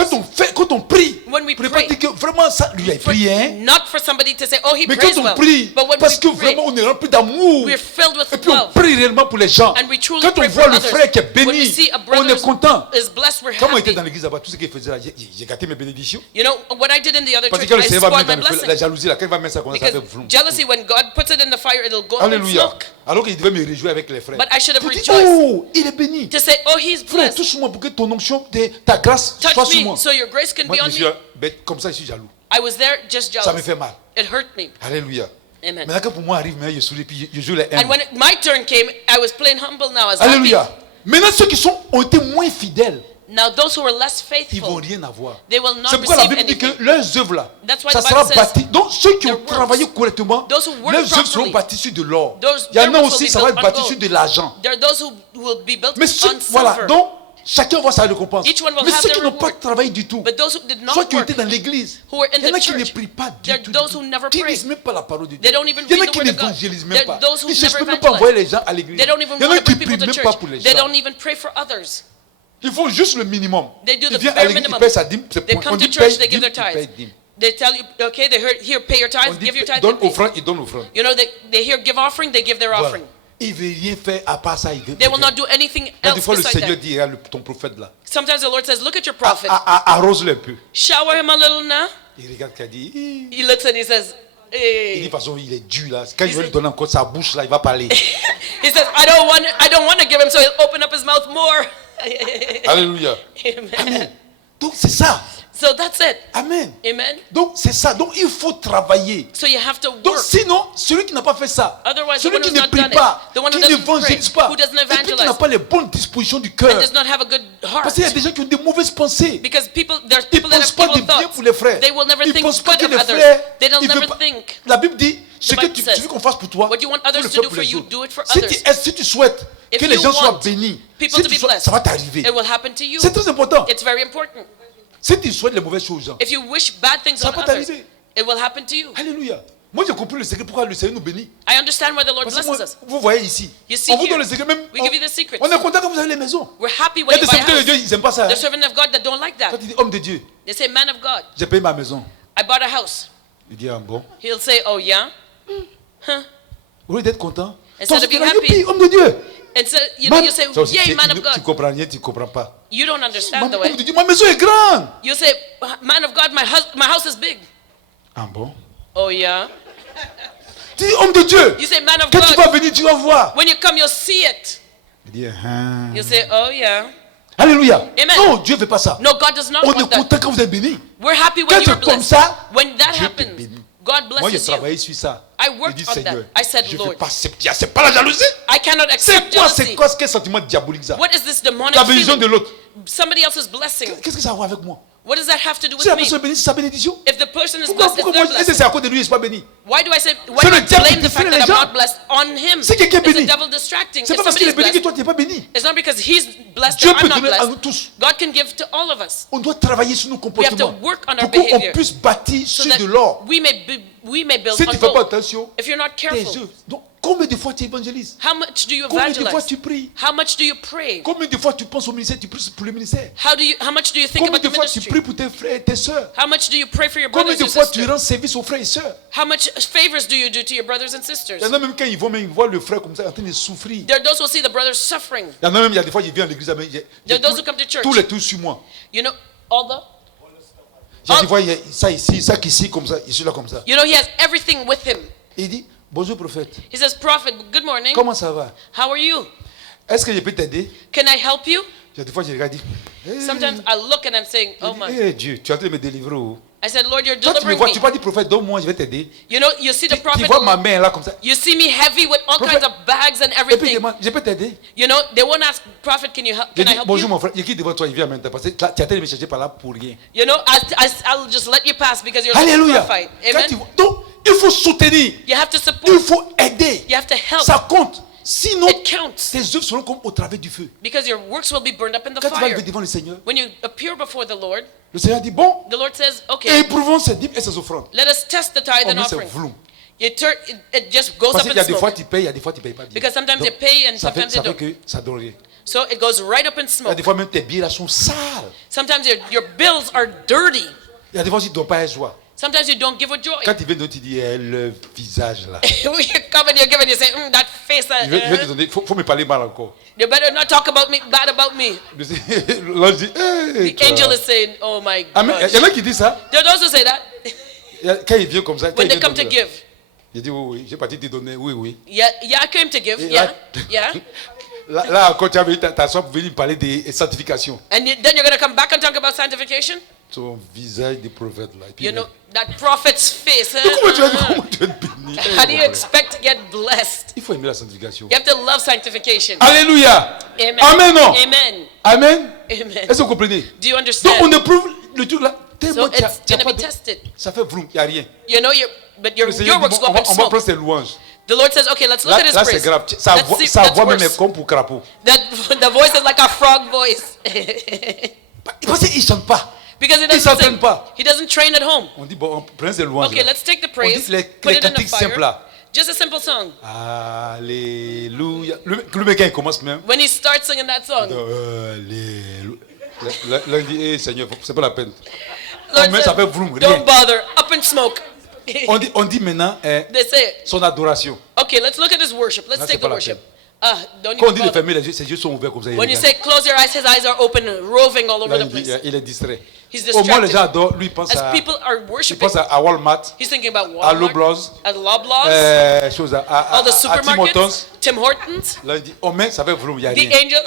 Quand on prie, When we on ne peut pas pray, dire que vraiment ça lui a prié, hein. Not for somebody to say, oh, he Mais prays quand on well. prie, But when parce que we pray, vraiment on est rempli d'amour, we're filled with et puis on love. prie réellement pour les gens. And we truly Quand on pray voit for le others. frère qui est When we béni, see a on brother est content. is blessed, we're Quand on était happy. dans l'église là-bas, tout ce qu'il faisait là, j'ai gâté mes bénédictions. You know, what I did in the other Parce que church, quand le I Seigneur va spoiled mettre my dans le feu, la blessing. jalousie là, quand il va mettre ça, commence à faire Because vroom. jealousy, when God puts it in the fire, it'll go and Alléluia. smoke. Alors qu'il devait me réjouir avec les frères. But I should have Pour dire, rejoiced. oh, il est béni. To say, oh, he's Frère, blessed. touche-moi pour que ton onction, ta grâce soit Touch sur moi. me so your grace can Moi, be je on suis me. bête, comme ça, je suis jaloux. I was there just Ça me jealous. fait mal. It hurt me. Alléluia. Amen. Maintenant que pour moi arrive, mais je souris, puis je joue les And M. when my turn came, I was playing humble now. I was happy. Alléluia. Maintenant, ceux qui ont été moins fidèles, Now those who are less ils vont faithful, rien avoir. they will not C'est pourquoi la receive Bible dit que anything. leurs œuvres là, That's why ça the sera Bible says bâti. Donc ceux qui their ont works, travaillé correctement, those who work leurs œuvres seront properly, bâties sur de l'or. those- Il y en their a works aussi, will ça be va être built on bâti gold. sur de l'argent. There are those who will be built Mais ceux, on voilà, silver. donc chacun voit sa récompense. Each one will Mais have ceux qui their n'ont pas reward. travaillé du tout, But those who did not soit qui ont work, été dans l'église, who were in il y en the a qui ne church, prient pas du there are tout, those who never qui ne pray. lisent même pas la parole de Dieu. They don't even Il y en a read the qui word of God. n'évangélisent There même are pas. those who Ils ne cherchent never même pas à envoyer evangelize. les gens à l'église. They don't even Il y en want a to qui bring ne people prient to même pas church. pour les They gens. don't even pray for others. Ils font juste le minimum. They do Ils the viennent à bare l'église, ils minimum. paient sa dîme, c'est They point. On come dit to church, paye they give dîme, their ils payent tithes. dîme. They tell you, okay, they heard, here, pay your On tithes, dit give your tithes. donne they pay. offrande, ils donnent offrande. You know, they hear give offering, they give their Voilà. offering. Il ne veut rien faire à part ça. Il veut They will not do anything Quand des else fois le besides Seigneur that. dit, regarde ton prophète là, Sometimes the Lord says, look at your prophet. arrose-le un peu. Shower him a little now. Il regarde qu'il dit, Ih. He looks and he says, Il dit de hey. toute façon, il est dur là. Quand je vais lui donner encore sa bouche là, il va parler. He says, I don't want to give him, so he'll open up his mouth more. Alléluia. Amen. Amen. Donc c'est ça. So that's it. Amen. Amen. Donc c'est ça. Donc il faut travailler. So you have to Donc work. sinon, celui qui n'a pas fait ça, Otherwise, the celui one qui who's ne not prie done pas, it, the one who qui doesn't n'évangélise pray, pas, who doesn't et puis qui n'a evangelize, pas les bonnes dispositions du and cœur. does not have a good heart. Parce qu'il y a des gens qui ont des mauvaises pensées. Because there's Ils ne people that pensent have pas evil de bien thoughts. pour les frères. They will never Ils ne think pensent pas good que of les others. frères. They don't ils veulent never pas- think. La Bible dit, ce The que Bible tu says, veux qu'on fasse pour toi, what you want faut others le to faire do pour for les you, autres. do it for Si others. si tu souhaites If que les you gens soient want bénis, people si to tu be souhaites, blessed, ça va t'arriver. it will happen to you. C'est très important. It's very important. Si tu souhaites les mauvaises choses aux gens, If you wish bad things ça on peut others, t'arriver. it will happen to you. Alléluia. Moi j'ai compris le secret pourquoi le Seigneur nous bénit. I understand why the Lord Parce que blesses moi, us. vous voyez ici, You see on vous here, donne le secret même. we give you the secrets. On est content quand vous avez les maisons. We're happy Il y when a des you buy a serviteurs de Dieu, house. ils n'aiment pas ça. hein. There's servants of God that don't like Quand that. il dit homme de Dieu, They say, man of God, j'ai payé ma maison. I bought a house. Il dit ah bon. He'll say, oh yeah? Au lieu d'être content, Instead toi, of being tu l'as happy. dit, homme de Dieu. And so, you know, Man- you say, Ça aussi, yay, man of tu God. comprends rien, tu comprends pas. You don't understand the Homme way. de Dieu, ma maison est grande. You say, man of God, my house is big. Ah bon. Oh yeah? Tu dis homme de Dieu. You say, man of Quand tu vas God, venir, tu vas voir. when you come, you'll see it. Il dit ah. You say, oh yeah? Alléluia. Amen. Non, Dieu ne fait pas ça. No, God does not On want est that. content quand vous êtes bénis. We're happy Quand when c'est you're comme blessed. ça, When that Dieu te happens, bénit. God Moi, j'ai blesses you. travaillé sur ça. I Je worked dis on Seigneur, that. I said, je ne Lord, veux pas accepter. C'est pas la jalousie. I cannot accept C'est jealousy. quoi quel sentiment diabolique ça? What is this demonic La bénédiction de feeling? l'autre. Somebody else's blessing. Qu'est-ce que ça a à voir avec moi? What does that have to do Si la with me? personne est bénie, c'est sa bénédiction. If the person is Pourquoi blessed, it's moi, their et blessing. c'est à cause de lui, je ne suis pas béni? Why do I say, why C'est do le I diable blame qui the fact distrait that les I'm gens. not blessed on him? C'est quelqu'un It's the béni. devil distracting. C'est If pas parce qu'il somebody est is béni que blessed, toi tu n'es pas béni. it's not because he's blessed Dieu that peut I'm not donner à nous blessed. tous. God can give to all of us. On doit travailler sur nos We have to comportements work on our pour qu'on behavior puisse bâtir so sur that de l'or. we may build Si tu on ne fais pas gold. attention, If you're not tes careful, œuvres. Donc, Combien de fois tu évangélises? How much do you Combien de fois evangelize? tu pries? How much do you pray? Combien de fois tu penses au ministère, tu pries pour le ministère? How much do you think Combien about de the fois tu ministry? pries pour tes frères et tes sœurs? How much do you pray for your Combien brothers de and fois tu sisters? rends service aux frères et sœurs? How much favors do you do to your brothers and sisters? Il y en a même quand ils vont, même ils voient le frère comme ça en train de souffrir. There are those who see the brothers suffering. Il y en a même, il y a des fois, ils viennent à l'église, There are those who come to church. tous les tours sur moi. You know, all the, Il y a des fois, il y a ça ici, ça ici, comme ça, ici, là, comme ça. you know, he has everything with him. Et il dit, bonjour prophète, He says, Prophet, good morning. comment ça va? How are you? Est-ce que je peux t'aider? Can I help you? Il y a des fois, je regarde, je dis, Sometimes I look and I'm saying, oh my. Dieu, tu es en train de me délivrer où? I said, Lord, you're Toi, tu me delivering vois, me. tu vas dire prophète, donne-moi, je vais t'aider. You know, you see the Tu prophet. vois ma main là, comme ça. You see me heavy with all Prophet. kinds of bags and Et puis, il everything. demande, je peux t'aider? You know, they won't ask, Prophet, can Je I dis, help bonjour you? mon frère, il est qui devant toi, il vient maintenant, parce que tu as été me chercher par là pour rien. You know, I'll just let you pass because you're a Alléluia. prophet. Quand Amen. tu vois- Donc, il faut soutenir, You have to il support. faut aider. You have to help. Ça compte. Sinon, It counts. tes œuvres seront comme au travers du feu. Because your works will be burned up in the Quand tu vas fire. arriver devant le Seigneur, When you appear before the Lord, le Seigneur dit, bon, the Lord says, okay, éprouvons ses dîmes et ses offrandes. let us test the tithe Oh, and mais c'est offering. vloum. It just goes Parce up qu'il y a in des fois smoke. tu payes, il y a des fois tu ne payes pas bien. Because sometimes Donc, you pay and ça fait, sometimes ça you fait don't. que ça donne rien. So it goes right up in Il y a smoke. des fois même tes billets là sont sales. Sometimes your bills are dirty. Il y a des fois aussi tu ne donnes pas un joie. Sometimes you don't give with joy. Quand tu viens de tu dis, le visage là. When you come and you give and you say, that face, Je vais te donner, il faut me parler mal encore. you better not talk about me, bad about me. L'ange dit, hey, The angel is saying, oh my Amen. gosh. Il y en a qui disent ça. There are those who say that Quand il vient comme ça, quand when il they vient come to donner, give. il dit, oui, oui, j'ai parti te donner, oui, oui. Yeah, I came to give. Et Yeah, là- yeah. Là encore, tu as vu ta soeur pour venir me parler de sanctification. And then you're going to come back and talk about sanctification? Son visage de prophète là. Et puis, You know, that prophet's face. mais comment tu vas être béni? How do you expect to get blessed? Il faut aimer la sanctification. You have to love sanctification. Alléluia. Amen. Amen, non? Amen. Amen. Amen. Est-ce que vous comprenez? Do you Donc on understand? éprouve le truc là. Tellement So qu'il y a- it's il y a going to pas be de- tested. ça fait vroom, il n'y a rien. You know, but your Le Seigneur dit, works bon, go on up in va smoke. prendre ses louanges. The Lord says, okay, let's look at his Là c'est praise. grave. Sa Let's voix, see- sa that's voix même worse. est comme pour crapaud. The voice is like a frog voice. Parce qu'il ne chante pas. Because he Il doesn't s'entraîne sing. pas. He doesn't train at home. On dit, bon, on prend ses louanges. Okay, là. let's take the On praise, dit les put it in the cantiques simples fire. là. Just a simple song. Alléluia. Le mec, quand il commence même. When he starts singing that song, Alléluia. Là, il dit, eh Seigneur, c'est pas la peine. Lord Mais ça fait vroom, says, rien. don't bother, up in smoke. On dit maintenant They say, son adoration. okay, let's look at his worship. Let's Là, take c'est pas the la worship. Don't Quand on even dit de bother. fermer les yeux, ses yeux sont ouverts comme ça. il When you regarde. say close your eyes, his eyes are open, roving all over Là, the il dit, place. il est distrait. He's Au moins, les distracted. gens adorent. Lui, il pense As à, people are il worshiping, pense à Walmart, he's thinking about à Walmart, Loblaws, at Loblaws, chose all the à Tim Hortons. supermarkets, Tim Hortons. Là, il dit, oh, mais ça fait vroom, il n'y a The rien. angel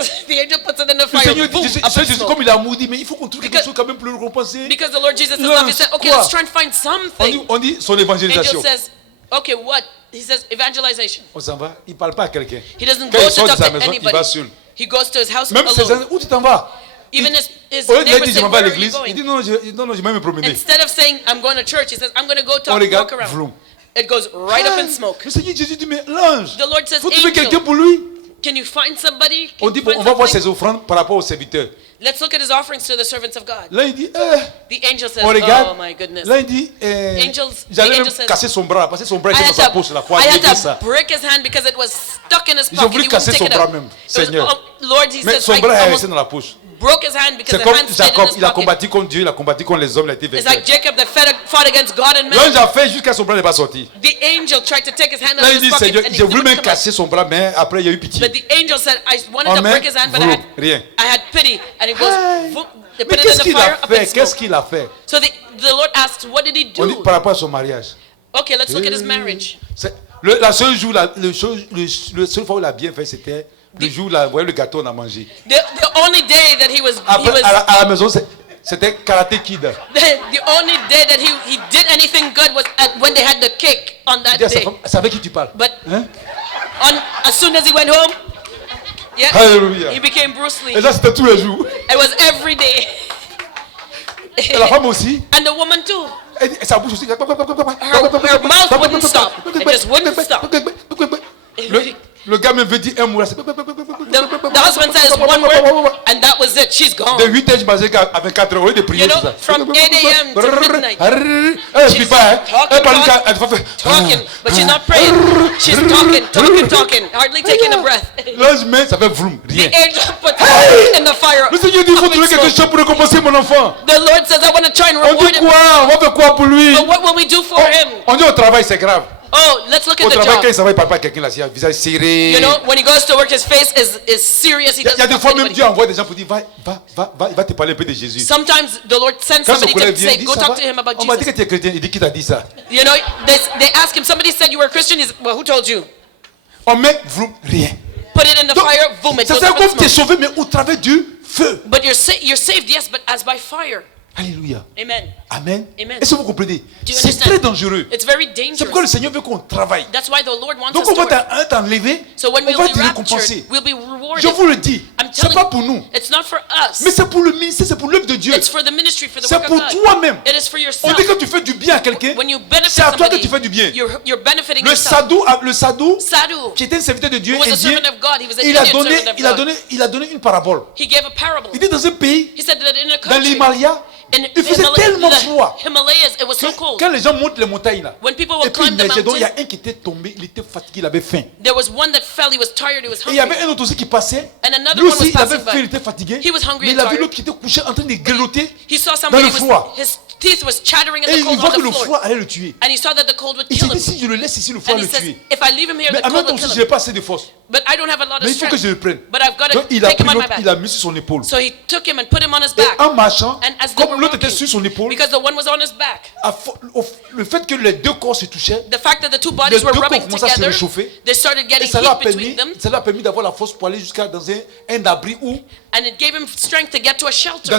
puts it in the Le fire. Seigneur Boom, dit, up in Jésus, smoke. comme il a amour, dit, mais il faut qu'on trouve quelque Because- chose quand même plus récompensé. Because the Lord Jesus is Non, love. He said, okay, quoi? let's try and find something. On dit son évangélisation. Angel says, okay, what? He says evangelization. On s'en va, il ne parle pas à quelqu'un. He doesn't Quand go il to sort de talk sa to maison, il anybody. va seul. He goes to his house Même ses alone. amis, où tu t'en vas? Even his Au lieu de neighbors dire, say, je m'en vais where à are you l'église, il dit, going? non, je vais me promener. Instead of saying, I'm going to church, he says, I'm going to go On talk, regarde, walk around. vroom. It goes right up in Ah, smoke. Le Seigneur Jésus dit, mais l'ange, The Lord says, faut trouver angel. quelqu'un pour lui. Can you find somebody? Can On you dit, bon, find on va voir something? ses offrandes par rapport aux serviteurs. Let's look at his offerings to the servants of God. Là, il dit, The angel says, on regarde. oh my goodness. Là, il dit, The j'allais angel même says, casser son bras, parce que son bras I était dans sa had poche, la to, foi, I il had dit ça. to break his hand because it was stuck in his Ils ont pocket. voulu He wouldn't casser take son it bras out. même, It was- Seigneur. Lord, he Mais says, son I bras est almost resté dans la poche. broke his hand because C'est the comme hand stayed in Jacob, his il a pocket. combattu contre Dieu, il a combattu contre les hommes, il a été It's vaincu. like Jacob that fought against God and L'ange man. a fait jusqu'à son bras n'est pas sorti. The angel tried to take his hand out Là, of il his dit, pocket Seigneur, and he j'ai voulu couldn't même come out. casser son bras, mais après, il y a eu pitié. But the angel said, I wanted Oh, to mais break his hand, but vroom, rien. I had pity. And it goes, Hey. voop, they Mais put it in qu'est-ce the qu'il fire a up in fait? Qu'est-ce smoke. qu'il a fait? So the Lord asks, what did he On dit do? par rapport à son mariage. Okay, let's look at his marriage. La seule jour, le seul fois où il a bien fait, c'était le jour où vous voyez le gâteau on a mangé. The only day that he was, Après, à la maison, c'était Karate Kid. the only day that he did anything good was when they had the cake on that Il dit à sa day. femme, c'est avec qui tu parles? But Hein? as soon as he went home, yeah, Alléluia. he became Bruce Lee. Et là, c'était tous les jours. It was every day. Et la femme aussi. And the woman too. Et sa bouche aussi. Her mouth wouldn't stop. It just wouldn't stop. Le gars me veut dire un mot là. The husband says one word, and that was it. but she's De gone. 8h du matin à 24h, au lieu de prier, You know, c'est ça. from 8 a.m. to midnight. Elle She's explique pas, hein. talking, Elle parle qu'elle va faire. Talking, but she's not praying. She's talking, hardly taking a breath. L'ange met, ça fait vroom, The rien. angel put her in the fire. Le Seigneur dit, il faut up in trouver quelque smoke. chose pour récompenser mon enfant. The Lord says, I want to try and On reward dit him. quoi? On va faire quoi pour lui? But what will we do for him? On dit au travail, c'est grave. Oh, let's look Au at the travail, quand il job. travaille, il parle pas à quelqu'un là, c'est un visage serré. You know, when he goes to work, his face is serious. He Il y a doesn't des talk fois to même anybody. Dieu envoie des gens pour dire, il va te parler un peu de Jésus. Sometimes the Lord sends Quand son somebody collègue to vient, say, il dit, go ça talk va? to him about On m'a dit que Jesus. tu es chrétien. Il dit, qui t'a dit ça? You know, they ask him, somebody said you were a Christian. He's, well, who told you? On met vroom, rien. Put it in the Donc, fire, boom, it ça goes c'est up in comme tu es smoke. sauvé, mais au travers du feu. But you're saved, yes, but as by fire. Alléluia. Amen. Amen. Amen. Est-ce que vous comprenez? Do you C'est understand? très dangereux. It's very C'est pourquoi le dangerous. Seigneur veut qu'on travaille. That's why the Lord wants Donc us on to va work. t'enlever, So when on we'll va be te récompenser. raptured, we'll be rewarded. Je vous le dis, I'm c'est telling pas you, pour nous, it's not for mais us. c'est pour le ministère, c'est pour l'œuvre de Dieu. It's for the ministry, for the C'est work pour of God. toi-même. It is for On yourself. dit que tu fais du bien à quelqu'un, When you benefit c'est à toi que somebody, tu fais du bien. you're benefiting Le yourself. Sadou, Sadhu, qui était un serviteur de Dieu who was a indien, servant of God, he was an il a Indian donné, servant of God. il a donné une parabole. He gave a parable. Il dit dans un pays, He said that in a dans country, l'Himalaya, in il faisait tellement froid the Himalayas, it was so cold. quand les gens montent les montagnes là, When people et would puis il climb the neigeait, donc il y a mountain, un qui était tombé, il était fatigué, il avait faim. there was one that fell, he was tired, he was Et il y avait hungry. un autre aussi qui passait, And another lui one aussi was il avait passing faim, by. il était fatigué, He was hungry mais il and a vu tired. l'autre qui était couché en train de grelotter He saw dans somebody le froid. his teeth was chattering in Et the il cold voit on que the le floor. froid allait le tuer. And he saw that the cold would Il s'est kill dit, him. si je le laisse ici, le froid And va he le says, tuer. if I leave him here, Mais the en même cold temps will aussi, kill je n'ai him. pas assez de force. But I don't have a lot of Mais il faut que je le strength. prenne. But I've got to Donc il a take him pris on my l'autre, back. il a mis sur son épaule. So he took him and put him on his Et back. en marchant, And as they were comme l'autre était walking, sur son épaule, because the one was on his back, le fait que les deux corps se touchaient, the fact that the two les bodies deux were corps rubbing commençaient à se together, réchauffer. they started Et getting ça leur a heat between permis, them, ça leur a permis d'avoir la force pour aller jusqu'à dans un abri où, and it gave him strength to get to a shelter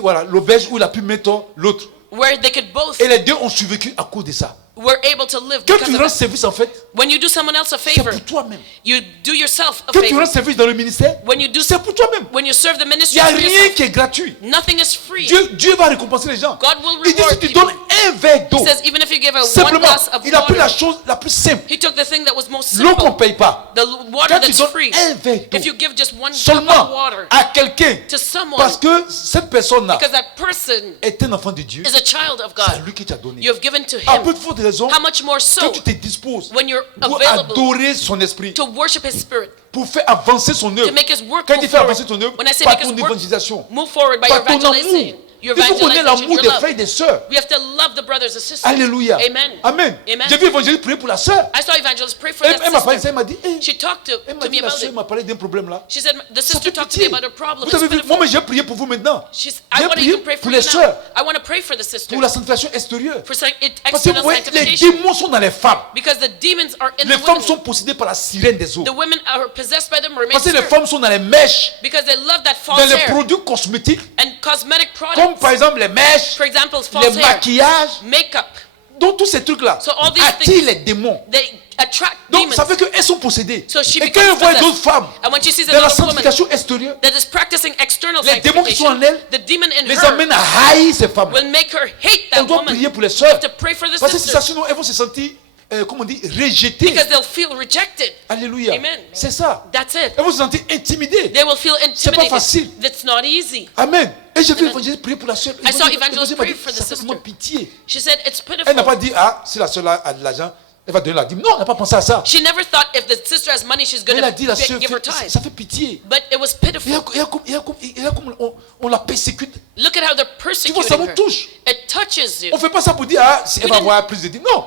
voilà, l'auberge où il a pu mettre l'autre. where they could both Et les deux ont survécu à cause de ça. were able to live Quand because tu of rends that. service en fait, When you do someone else a c'est favor, pour toi-même. you do yourself a Quand tu favor. rends service dans le ministère, When you do c'est pour toi-même. when you serve the Il ministry n'y a for rien yourself, qui est gratuit. nothing is free. Dieu va récompenser les gens. God will Il dit si reward tu people. donnes un verre d'eau, He says even if you give a one simplement, glass of il a pris la water, chose la plus simple. he took the thing that was most L'eau qu'on ne simple, paye pas. the water Quand tu that's donnes free. un verre d'eau, If you give just one drop of seulement water à quelqu'un, to someone, parce que cette personne-là because that person est un enfant de Dieu, is a child of c'est à God, lui que tu as donné. you have given to À him. peu de faute de raison, How much more quand so tu te disposes when you're pour available adorer son esprit, to worship his spirit, pour faire avancer son œuvre. to make his work Quand move il fait avancer ton forward. œuvre, When I say par make ton his work évangélisation, move forward by par your ton amour. evangelization, your Il faut connaître evangelization, l'amour your des love. frères et des sœurs. We have to love the brothers and sisters. Alléluia. Amen. Amen. Amen. J'ai vu l'évangéliste prier pour la sœur. I saw evangelist pray for Elle that m'a parlé de ça, sister. elle m'a dit, hey, She talked elle m'a to dit, me la about sœur it. m'a parlé d'un problème là. She said the Ça sister fait talked to me pitié. about her problem. Vous avez It's vu, moi, pitiful. mais j'ai prié pour vous maintenant. I J'ai want to prié even pray pour for les you sœurs, now. I want to pray for the sister pour la sanctification extérieure. for Parce que vous external voyez, les sanctification démons sont dans les femmes. because the demons are in Les the femmes women. sont possédées par la sirène des eaux. The women are possessed by the mermaid Parce que les spirit femmes sont dans les mèches, because they love that dans false les hair produits cosmétiques, and cosmetic comme products. par exemple les mèches, For example, les false hair, maquillages. makeup. Donc tous ces trucs-là So all these attirent things- les démons. They attract Donc demons. ça fait qu'elles sont possédées. So she Et quand elles becomes voient possessed. d'autres femmes And when she sees dans la another woman sanctification extérieure, that is practicing external les démons qui sont en sanctification, elle the demon in les her amènent à haïr ces femmes. will make her hate On that doit woman. prier pour les You sœurs. have to pray for the Parce que c'est ça, sisters sinon elles vont se sentir, comment on dit, rejetées. because they'll feel rejected. Alléluia. Amen. C'est ça. That's it. Elles vont se sentir intimidées. They will feel C'est pas intimidated. facile. That's not easy. Amen. Et j'ai vu Amen. l'évangéliste prier pour la sœur. I saw L'évangéliste evangelist m'a dit, pray for the ça fait sister. vraiment pitié. She said it's Elle n'a pas pitiful. dit, ah, si la sœur là a de l'argent, elle va donner la dîme. Non, elle n'a pas pensé à ça. She never thought if the sister has money, she's Mais going elle a dit, la to sœur, give her tithe. ça fait pitié. But it was Et pitiful. comme on la persécute. Look at how they're Tu vois, ça persecuting nous her. touche. It touches you. On ne fait pas ça pour dire, ah, si elle We va didn't- avoir plus de dîmes. Non.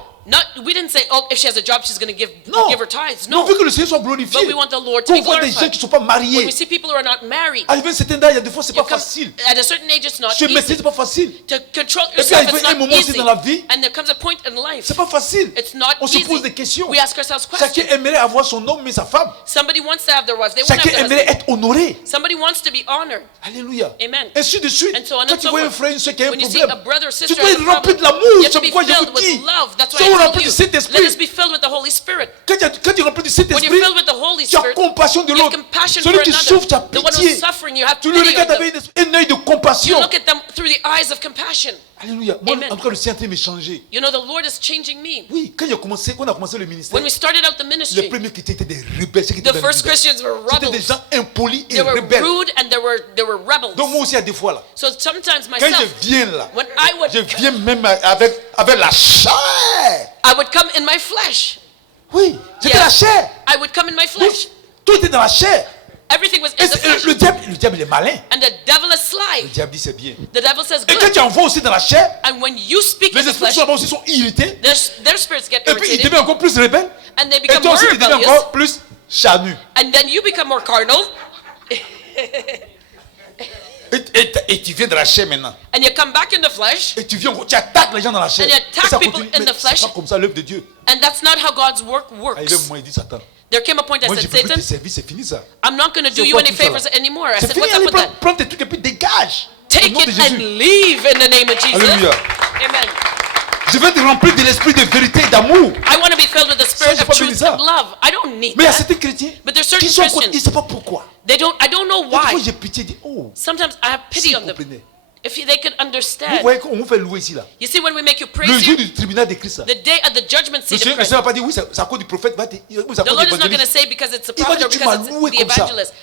We didn't say, oh, if she has a job, she's going to give Non. her tithes. Non, No. vu que le Seigneur soit glorifié. But we want the Lord to Quand be on voit des gens glorified. qui ne sont pas When mariés, we see people who are not married, arrivé à un certain âge, il y a des fois, c'est you pas come- facile. at a certain age, it's not Se maîtriser, easy. c'est pas facile. To control puis, yourself, arrivé it's un not moment aussi easy. dans la vie, And there comes a point in life, C'est pas facile. it's not On se easy. pose des questions. We ask ourselves Chacun questions. aimerait avoir son homme, mais sa femme. Somebody wants to have their wives. They want to Chacun have their aimerait husband. être honoré. Somebody wants to be honored. Alléluia. Amen. Ainsi de suite. And so on Quand and tu so vois un forth. frère, une soeur qui a un When you see problème, a brother or tu sister dois has être a rempli de problem, l'amour. you have C'est to be pourquoi je filled vous with dis. love. That's why C'est I Soyons told remplis you, du Saint-Esprit. let us be filled with the Holy Spirit. Quand tu es rempli du When Saint-Esprit, you're filled with the Holy tu as Spirit, compassion de you have l'autre. compassion Celui for qui another. souffre, tu as The one pitié. who's suffering, you have Tu le pity regardes on them. avec un œil de You compassion. look at them through the eyes of compassion. Alléluia. Moi, Amen. en tout cas, le Saint-Esprit m'a changé. You know, the Lord is changing me. Oui, quand on a commencé le ministère, When we started out the les ministry, premiers chrétiens étaient des rebelles. ceux qui étaient the dans first le Bible. Christians were C'était des rebels. gens impolis et They were rebelles. rude and they were rebels. Donc moi aussi, à des fois, là, So sometimes quand myself, je viens là, when I je would, viens même avec la chair. I would come in my flesh. Oui, c'était Yeah. la chair. I would come in my Oui, flesh. tout était dans la chair. Everything was Et in the flesh. le diable, il est malin. And the devil is Le sly. diable dit c'est bien. The devil says Et quand good. tu envoies aussi dans la chair, And when you speak in les the esprits flesh, sont là-bas aussi sont irrités. their spirits get Et puis ils irritated. deviennent encore plus rebelles. And they Et become toi more aussi tu deviens rebellious. encore plus charnu. And then you become more carnal. Et tu viens de la chair maintenant. And you come back in the flesh. Et tu viens, tu attaques les gens dans la chair. And you attack Et ça people continue. in Mais the c'est flesh. pas comme ça l'œuvre de Dieu. And that's not how God's work Ah, il works. est moment, il dit Satan. There came a point I Moi, je said, peux plus te Satan, servir, c'est fini ça. I'm not going to do C'est you quoi any tout ça, là? favors anymore. I C'est said, fini, what's up allez, with that? prends tes trucs et puis dégage. Au Take nom de it Jésus. and leave in the name of Jesus. Alléluia. Amen. Je vais te remplir de l'esprit de vérité et d'amour. I want to be filled with the spirit j'ai of pas truth besoin de and ça. love. I don't need Mais il y a that. certains chrétiens But there's qui certain sont contre, ils ne Christians, savent pas pourquoi. I don't know Des fois, why. j'ai pitié, dit, oh, Sometimes I have pity s'ils on them. comprenaient. If they could Vous understand. voyez qu'on vous fait louer ici, là. You see, when we make you Le praise jour you, du tribunal de Christ, là. the day of the judgment Le seat of Seigneur Christ, ne va pas dire, oui, c'est à cause du prophète, c'est à the cause Lord de is not going to l'évangéliste. say because it's a Il va prophet dire, or tu because m'as it's loué the comme ça. evangelist.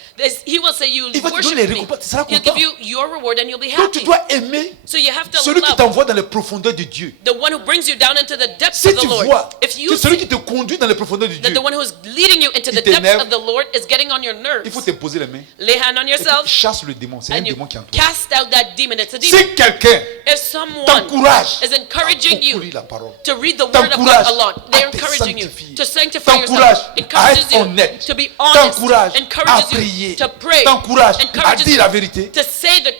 He will say, you Il va te worship donner les me. récompenses, tu seras He'll content. give you your reward and you'll be Donc tu happy. dois aimer So you have to celui qui love t'envoie dans les profondeurs de Dieu. the one who brings you down into the depths Si of the tu Lord. vois If you que celui see qui te conduit dans les profondeurs de that Dieu, the one who is leading you into Il the depths t'énerve. of the Lord is getting on your nerves, il faut te poser les mains. lay hand on Et puis yourself chasse le démon. C'est un and you démon qui est en toi. cast out that demon. It's a demon. Si quelqu'un If someone t'encourage is à encouraging beaucoup you lire la parole, to read the word of God t'encourage a lot, they're à te encouraging you sanctifier, to sanctify t'encourage yourself, à encourages être you honnête, to be honest, t'encourage à encourages prier, you to pray, t'encourage à encourages dire you la vérité to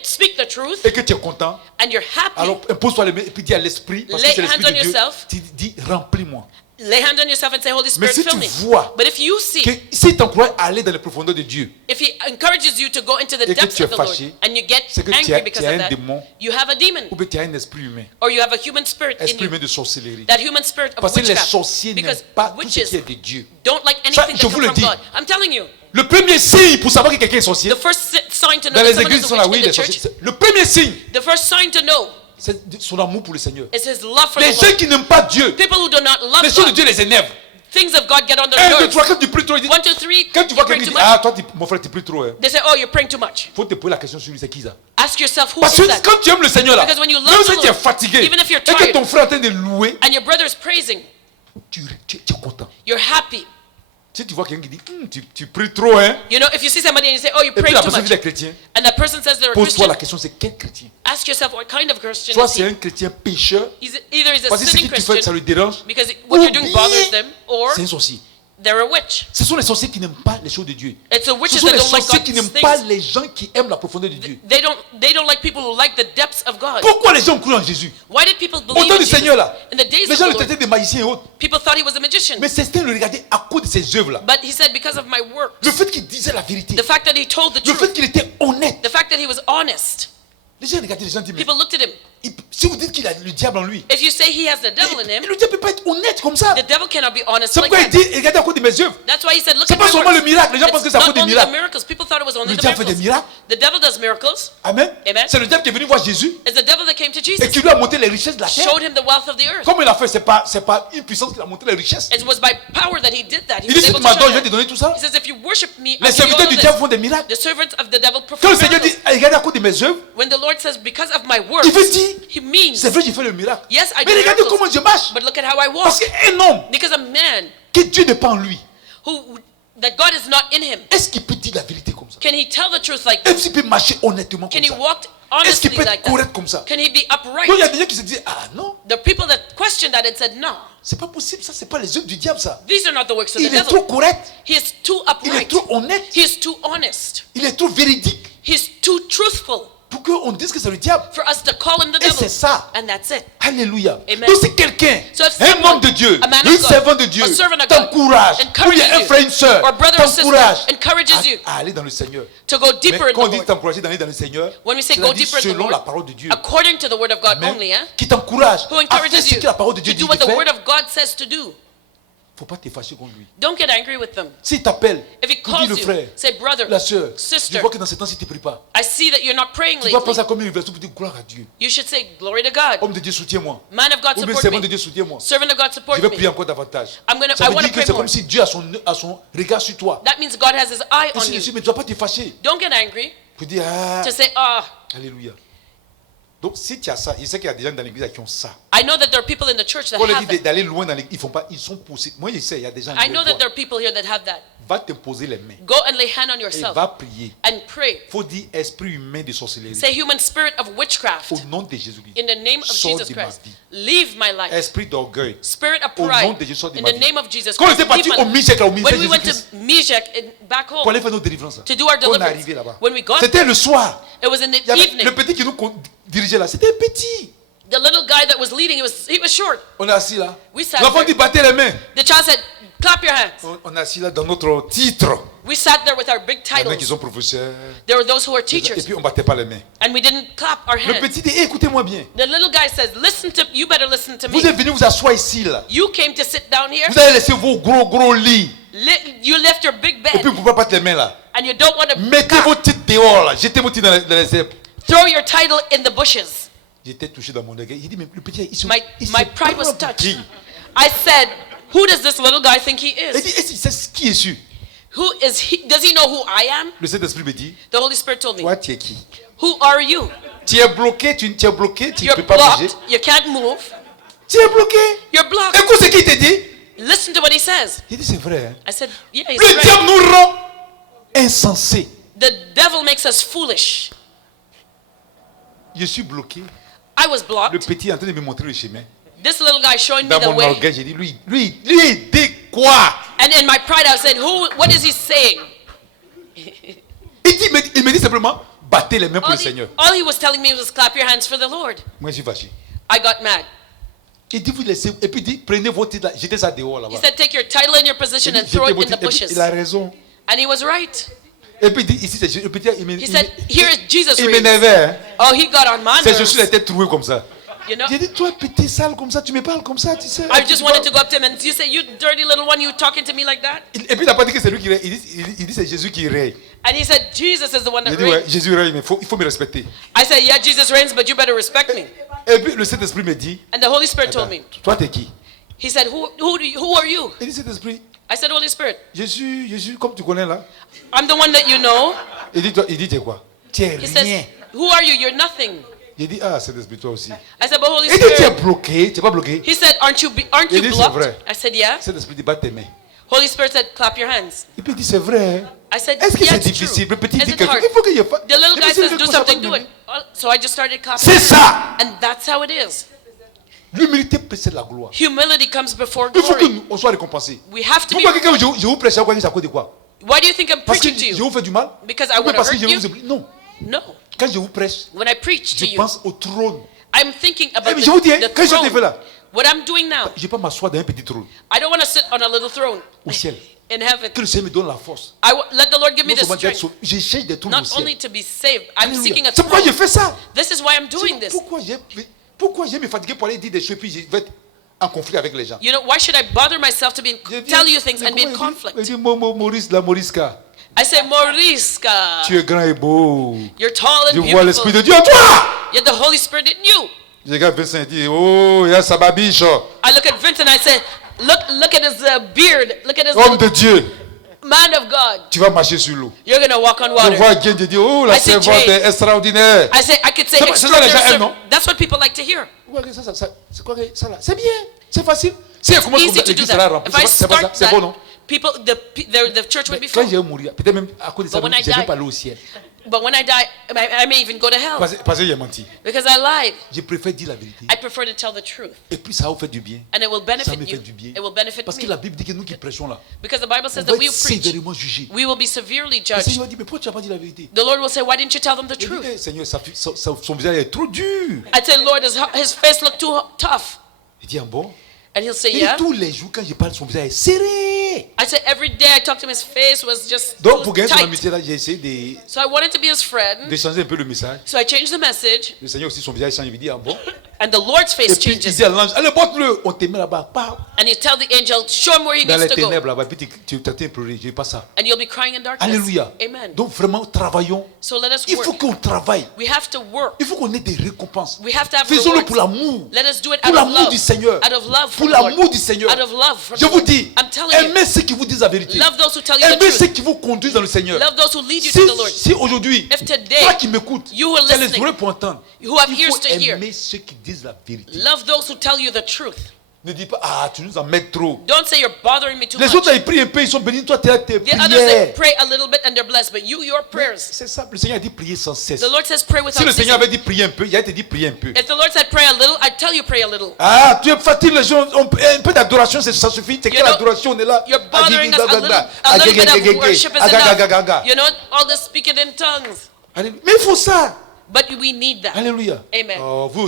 speak the truth, et que tu es content, and you're happy. alors impose-toi les mains et puis dis à l'esprit, parce que Lay c'est l'esprit hands de on Dieu, yourself. tu dis remplis-moi. Lay hand on yourself and say, Holy Mais Spirit, si fill tu me. vois But if you see, que s'il t'encourage à aller dans les profondeurs de Dieu, if he encourages you to go into the Et que depths tu es of the Lord, fâché, and you get c'est que tu angry as because un of that, démon, you have a demon, ou bien tu as un esprit humain, or you have a human spirit in esprit you, humain de sorcellerie. that human spirit of Parce que les witchcraft. sorciers n'aiment Because pas tout ce witches qui est de Dieu. don't like Ça, anything je that vous comes le from dis. God. I'm telling you, Le premier signe pour savoir que quelqu'un est sorcier, the first sign to know dans that les someone églises is sont a là, witch oui, in les the sorciers. church, Le premier signe, the first sign to know c'est son amour pour le Seigneur. is his love for Les the gens Lord. qui n'aiment pas Dieu, People who do not love les choses de God, Dieu les énervent. things of God get on their 1, 2, nerves. 3, quand tu pries trop, il dit, 1, 2, 3, quand tu you vois pray quelqu'un too dit, much. ah, toi, mon frère, tu pries trop. Hein. They say, oh, you're praying too much. Faut te poser la question sur lui, c'est qui ça? Ask yourself, who Parce is que that? quand tu aimes le Seigneur là, Because when you love même the si tu es Lord, fatigué, even if you're et que tired, ton frère est en train de louer, and your brother is praising, tu es content. you're happy. Si tu vois quelqu'un qui dit, tu pries trop, hein, You know, if you see somebody and you say, oh, you et pray puis la too personne much, dit, est chrétien, and that person says they're a pose-toi Christian, la question, c'est quel chrétien? ask yourself what kind of Christian Soit is c'est he? un chrétien pécheur, Either he's a parce que ce sinning que tu fais, ça Christian le dérange, because what ou you're doing bothers bien them, or c'est un sorcier. they're a witch. Ce sont les sorciers qui n'aiment pas les choses de Dieu. It's the Ce witches sont that les don't like sorciers qui God's n'aiment pas things. les gens qui aiment la profondeur de Dieu. They don't like people who like the depths of God. Pourquoi les gens ont cru en Jésus? Why did people Au believe temps in du Jesus? Seigneur là, In the days les of gens the le Lord, traitaient de magicien et autres. people thought he was a magician. Mais certains le regardaient à cause de ses œuvres là. But he said, because of my work, Le fait qu'il disait la vérité, the fact that he told the le fait truth, qu'il était honnête. the fact that he was honest, Les gens regardaient les gens disent, mais people looked at him. si vous dites qu'il a le diable en lui, If you say he has the devil in him, le diable ne peut pas être honnête comme ça. the devil cannot be honest C'est like pourquoi il that. dit, regardez à cause de mes œuvres. That's why he said, look C'est at pas my seulement le works. miracle. Les gens pensent que It's c'est à cause not des only the miracles. miracles. People thought it was only Le the diable fait des miracles. miracles. The devil does miracles. Amen. Amen. C'est le diable qui est venu voir Jésus It's the devil that came to et Jesus, qui lui a montré les richesses de la terre. showed him the wealth of the earth. Comment il a fait? C'est pas une puissance qui a montré les richesses. It was by power that he did that. He Il dit, was si able tu to show m'adores, je vais te them. donner tout ça. He says, if you worship me, Les I'll give you all serviteurs of du this. diable font des miracles. The servants of the devil Quand perform le Seigneur dit, miracles. regardez à cause de mes œuvres, When the Lord says, because of my works, il veut dire, he means, c'est vrai, j'ai fait le miracle. yes, I Mais do regardez miracles, comment je marche. but look at how I walk. Parce qu'un homme, Because a man que Dieu n'est pas en lui, that God is not in him, est-ce qu'il peut dire la vérité comme ça? can he tell the truth like Est-ce this? qu'il peut marcher honnêtement Can comme he ça? walk Est-ce qu'il honestly peut like être correct that? comme ça? Can he be upright? Donc il y a des gens qui se disent, ah non, The people that questioned that and said, no, c'est pas possible, ça c'est pas les œuvres du diable ça. these are not the works of the Il est trop devil. correct, He is too il est upright. trop honnête, He is too honest. il est trop véridique He is too truthful pour pour qu'on dise que c'est le diable. for us to call him the Et devil. c'est ça. And that's it. Alléluia. Amen. Donc si quelqu'un, So if un someone, homme de Dieu, a man un of God, servant de Dieu, a servant of God, t'encourage, ou il y a un encourages frère, you, une soeur, or brother or sister, t'encourage encourages you à aller dans le Seigneur. to go Mais deeper in quand on the dit Lord. t'encourager d'aller dans le Seigneur, When we say go c'est-à-dire deeper in the selon la Lord, parole de Dieu. according to the word of God Amen. only, eh? Qui t'encourage Who à faire encourages ce you que la parole de Dieu to dit do de what the faire. word of God says to do. Faut pas te fâcher contre lui. Don't get angry with them. S'il t'appelle, If he il dit calls le you, frère, say brother, la soeur, je sister, vois que dans ce temps-ci tu ne pries pas. I see that you're not praying Tu dois lately. penser à comme une version pour dire gloire à Dieu. You should say glory to God. Homme de Dieu, soutiens-moi. Man of God, Ou bien support servant de me. Dieu, soutiens-moi. Servant of God, support Je vais prier me. encore davantage. I Ça veut wanna dire que pray c'est more. comme si Dieu a son regard sur toi. That means God has his eye Et on si je you. dis, mais tu ne dois pas te fâcher. Don't get angry Pour dire, ah, to say, ah, alléluia. Donc si tu as ça, il sait qu'il y a des gens dans l'église qui ont ça. I know that there are people in the church that Quand on leur have dit that. d'aller loin dans l'église, ils font pas, ils sont poussés. Moi je sais, il y a des gens I qui know le that voient. there are people here that have that. Va te poser les mains. Go and lay hand on Et yourself va prier. and pray. Faut dire esprit humain de sorcellerie. Say human spirit of witchcraft. Au nom de Jésus-Christ. In the name of Sors Jesus de ma Christ. vie. Leave my life. Esprit d'orgueil. Spirit of Au nom pride. de Jésus, sors de In ma the vie. name of Jesus Quand on Christ. était parti Leave my au life. Michel, au ministère When de we went to Jésus-Christ, Meshach back pour aller home faire nos délivrances. to do our Quand on est deliverance, arrivé là-bas, when we got c'était le soir. it was in the Il y avait evening. le petit qui nous dirigeait là, c'était petit. The little guy that was leading, he was short. On est assis là. We sat L'enfant there. dit battez les mains. The child said, clap your hands. On est assis là dans notre titre. We sat there with our big Il y en a qui titles. sont professeurs. There were those who were Et teachers, puis on battait pas les mains. and we didn't clap our Le hands. petit dit, hey, écoutez-moi bien. The little guy says, you better listen to Vous me. êtes venus vous asseoir ici là. You came to sit down here. Vous avez laissé vos gros lits. You left your big Et puis bed, vous ne pouvez pas battre les mains là. and you don't want to Mettez vos titres dehors là. Jetez vos titres dans les herbes. throw your title in the bushes. J'étais touché dans mon orgueil. Il dit, mais le petit, My pride was touched. I said, who does this little guy think he Il is? dit, et si c'est qui est sûr? Who is he? Does he know who I am? Le Saint-Esprit me dit, The Holy Spirit told me, toi tu es qui? who are you? Tu es bloqué, tu es bloqué, tu ne You're peux pas bouger. blocked. You can't move. Tu es bloqué. You're blocked. Écoute ce qu'il te dit. Listen to what he says. Il dit, c'est vrai. Hein? I said, yeah, he's Le right. diable nous rend insensés. The devil makes us foolish. Je suis bloqué. I was Le blocked. petit est en train de me montrer le chemin. This little guy showing me Dans the mon way. orgueil, j'ai dit, lui, il dit quoi? And in my pride, I said, what is he saying? Il me dit simplement, battez les mains pour le Seigneur. All he was telling me was clap your hands for the Lord. Moi, je suis fâché. I got mad. Il dit, vous laissez, et puis il dit, prenez vos titres là, jetez ça dehors He là-bas. said, take your title and your position Il and dit, throw jetez it vos in the titres. Et puis, bushes. il a raison. And he was right. Et puis il dit, ici c'est le petit, He said, here is Jesus il reigns. m'énervait. Hein? Oh, he got on my C'est je suis la nerves. tête trouée comme ça. You know, J'ai dit, toi petit sale comme ça, tu me parles comme ça, tu sais. I just wanted to go up to him and you say, you dirty little one, you talking to me like that? Et puis il n'a pas dit que c'est lui qui règne. Il dit c'est Jésus qui règne. And he said, Jesus is the one J'ai that dit, ouais, reigns. Jésus règne, mais il faut me respecter. I said, yeah, Jesus reigns, but you better respect me. Et puis le Saint-Esprit me dit, And the Holy Spirit told me. toi t'es qui? He said, who are you? Il dit, Saint-Esprit, I said, Holy Spirit, Jésus, comme tu connais là. I'm the one that you know. Il dit, tu es quoi? Tu es He rien. says, who are you? You're nothing. J'ai dit, ah, Saint-Esprit, toi aussi. I said, but Holy Il dit, tu es Spirit. bloqué, tu n'es pas bloqué. He said, aren't you Il dit, c'est blocked? vrai. I said, yeah. Saint-Esprit dit, bat tes mains. Holy Spirit said, clap your hands. Et puis il dit, c'est vrai. Hein? I said, Est-ce que yeah, c'est it's true. difficile? Le petit Is dit it quelque chose. hard? Il faut qu'il y ait pas. The little Et guy puis, says, c'est do comme ça, something, pas do de it. So I just started clapping. C'est ça. And that's how it is. L'humilité précède la gloire. Humility comes before Il faut glory. qu'on soit récompensé. We have to be. Pourquoi quelqu'un, je vous prêche à quoi, c'est à cause de quoi? Why do you think I'm Parce que preaching to je you? vous fais du mal? Because I Ou bien want to parce que hurt je you? vous oublie? Non. No. Quand je vous prêche, When I preach to je you, pense au trône. I'm thinking about Eh, je vous dis, the qu'est-ce que je fais throne. là? What I'm doing now, Je ne vais pas m'asseoir dans un petit trône I don't want to sit on a little throne au ciel. in heaven. Que le Seigneur me donne la force. Let the Lord give me Non the seulement d'être strength, sauvé, je cherche des trônes au not ciel. only to be saved. I'm Alléluia. seeking a C'est pourquoi throne. je fais ça. This is why I'm doing this. Pourquoi je vais me fatiguer pour aller dire des choses et puis je vais être en conflit avec les gens? You know, why should I bother myself to tell you things and be in Il conflict? dit, Maurice, la Mauriska, I say, Mauriska, tu es grand et beau. you're tall Je and vois l'Esprit beautiful. de Dieu en toi. Yet the Holy Spirit in you. Je regarde Vincent et dis, oh, il y a sa babiche. I look at Vincent and I say, look at his beard. Look at his Homme de Dieu, man of God. tu vas marcher sur l'eau. You're going to walk on Je water. vois Dieu, je dis, oh, la I see servante Jane. est extraordinaire. I could say C'est pas- c'est ça, les gens extraordinary aiment, non? servant. That's what people like to hear. Ouais, c'est quoi ça là? C'est bien, c'est facile. Si elle commence comme Easy ça, to do l'église sera that. remplie. If I C'est pas ça, start c'est that, bon, non? people, the church would be Quand full. je vais mourir, peut-être même à cause de ça, But when je I ne vais die- pas aller au ciel. But when I die, I may even go to hell Parce que j'ai menti. because I lied. Je préfère dire la vérité. I prefer to tell the truth, Et puis ça va vous faire du bien. and it will Ça benefit me fait you. du bien. It will benefit Parce que me. la Bible dit que nous qui prêchons là, Because the Bible on says va that we être preach, sévèrement jugés. we will be severely Le judged. Seigneur dit, mais pourquoi tu n'as pas dit la vérité? The Lord will say, why didn't you tell them the Je dis, truth? eh, Seigneur, son visage est trop dur. I'd say, Lord, his face looked too tough. Il dit, ah bon? And he'll say, Et yeah. tous les jours, quand je parle, son visage est serré. I say, every day I talk to him, his face was just Donc, too pour gagner son tight. amitié là, j'ai essayé So I wanted to be his friend. d'échanger un peu le message. So I changed the message. Le Seigneur aussi, son visage change. Il dit, ah bon? And the Lord's Et face puis, il changes. dit à l'ange, allez, porte-le. On te met là-bas. Pas And you tell the angel, show him where he dans les needs to go. ténèbres là-bas. Puis tu t'es pleuré. Je dis pas ça. And you'll be crying in darkness. Alléluia. Amen. Donc, vraiment, travaillons. So let us Il faut work. qu'on travaille. We have to work. Il faut qu'on ait des récompenses. We have to have Faisons-le rewards. pour l'amour. Let us do it Pour out of l'amour love. du Seigneur. Out of love Pour from the Lord. l'amour du Seigneur. Out of love from Je the vous Lord. dis, I'm telling you, aimez ceux qui vous disent la vérité. love those who tell you the Aimez truth. ceux qui vous conduisent dans le Seigneur. Love those who lead you Si, to the Lord. si aujourd'hui, If today toi qui m'écoutes, you who are tu as les listening, oreilles pour entendre, who have il faut ears to hear, aimer ceux qui disent la vérité. love those who tell you the truth. Ne dis pas, ah, tu nous en mets trop. Don't say you're bothering me too Les much. autres, ils prient un peu, ils sont bénis. Toi, tu as tes The others, they prières. pray a little bit and they're blessed, but you, your prayers. C'est ça, le Seigneur a dit prier sans cesse. The Lord says pray Si without le Seigneur ceasing. avait dit prier un peu, il a été dit prier un peu. If the Lord said pray a little, I tell you pray a little. Ah, tu es fatigué, les gens, un peu d'adoration, ça suffit. C'est You quelle know, adoration, on est là. You're bothering us a little bit of worship is enough. You know, all this speaking in tongues. Mais il faut ça. But we need that. Alléluia. Amen. Oh, vous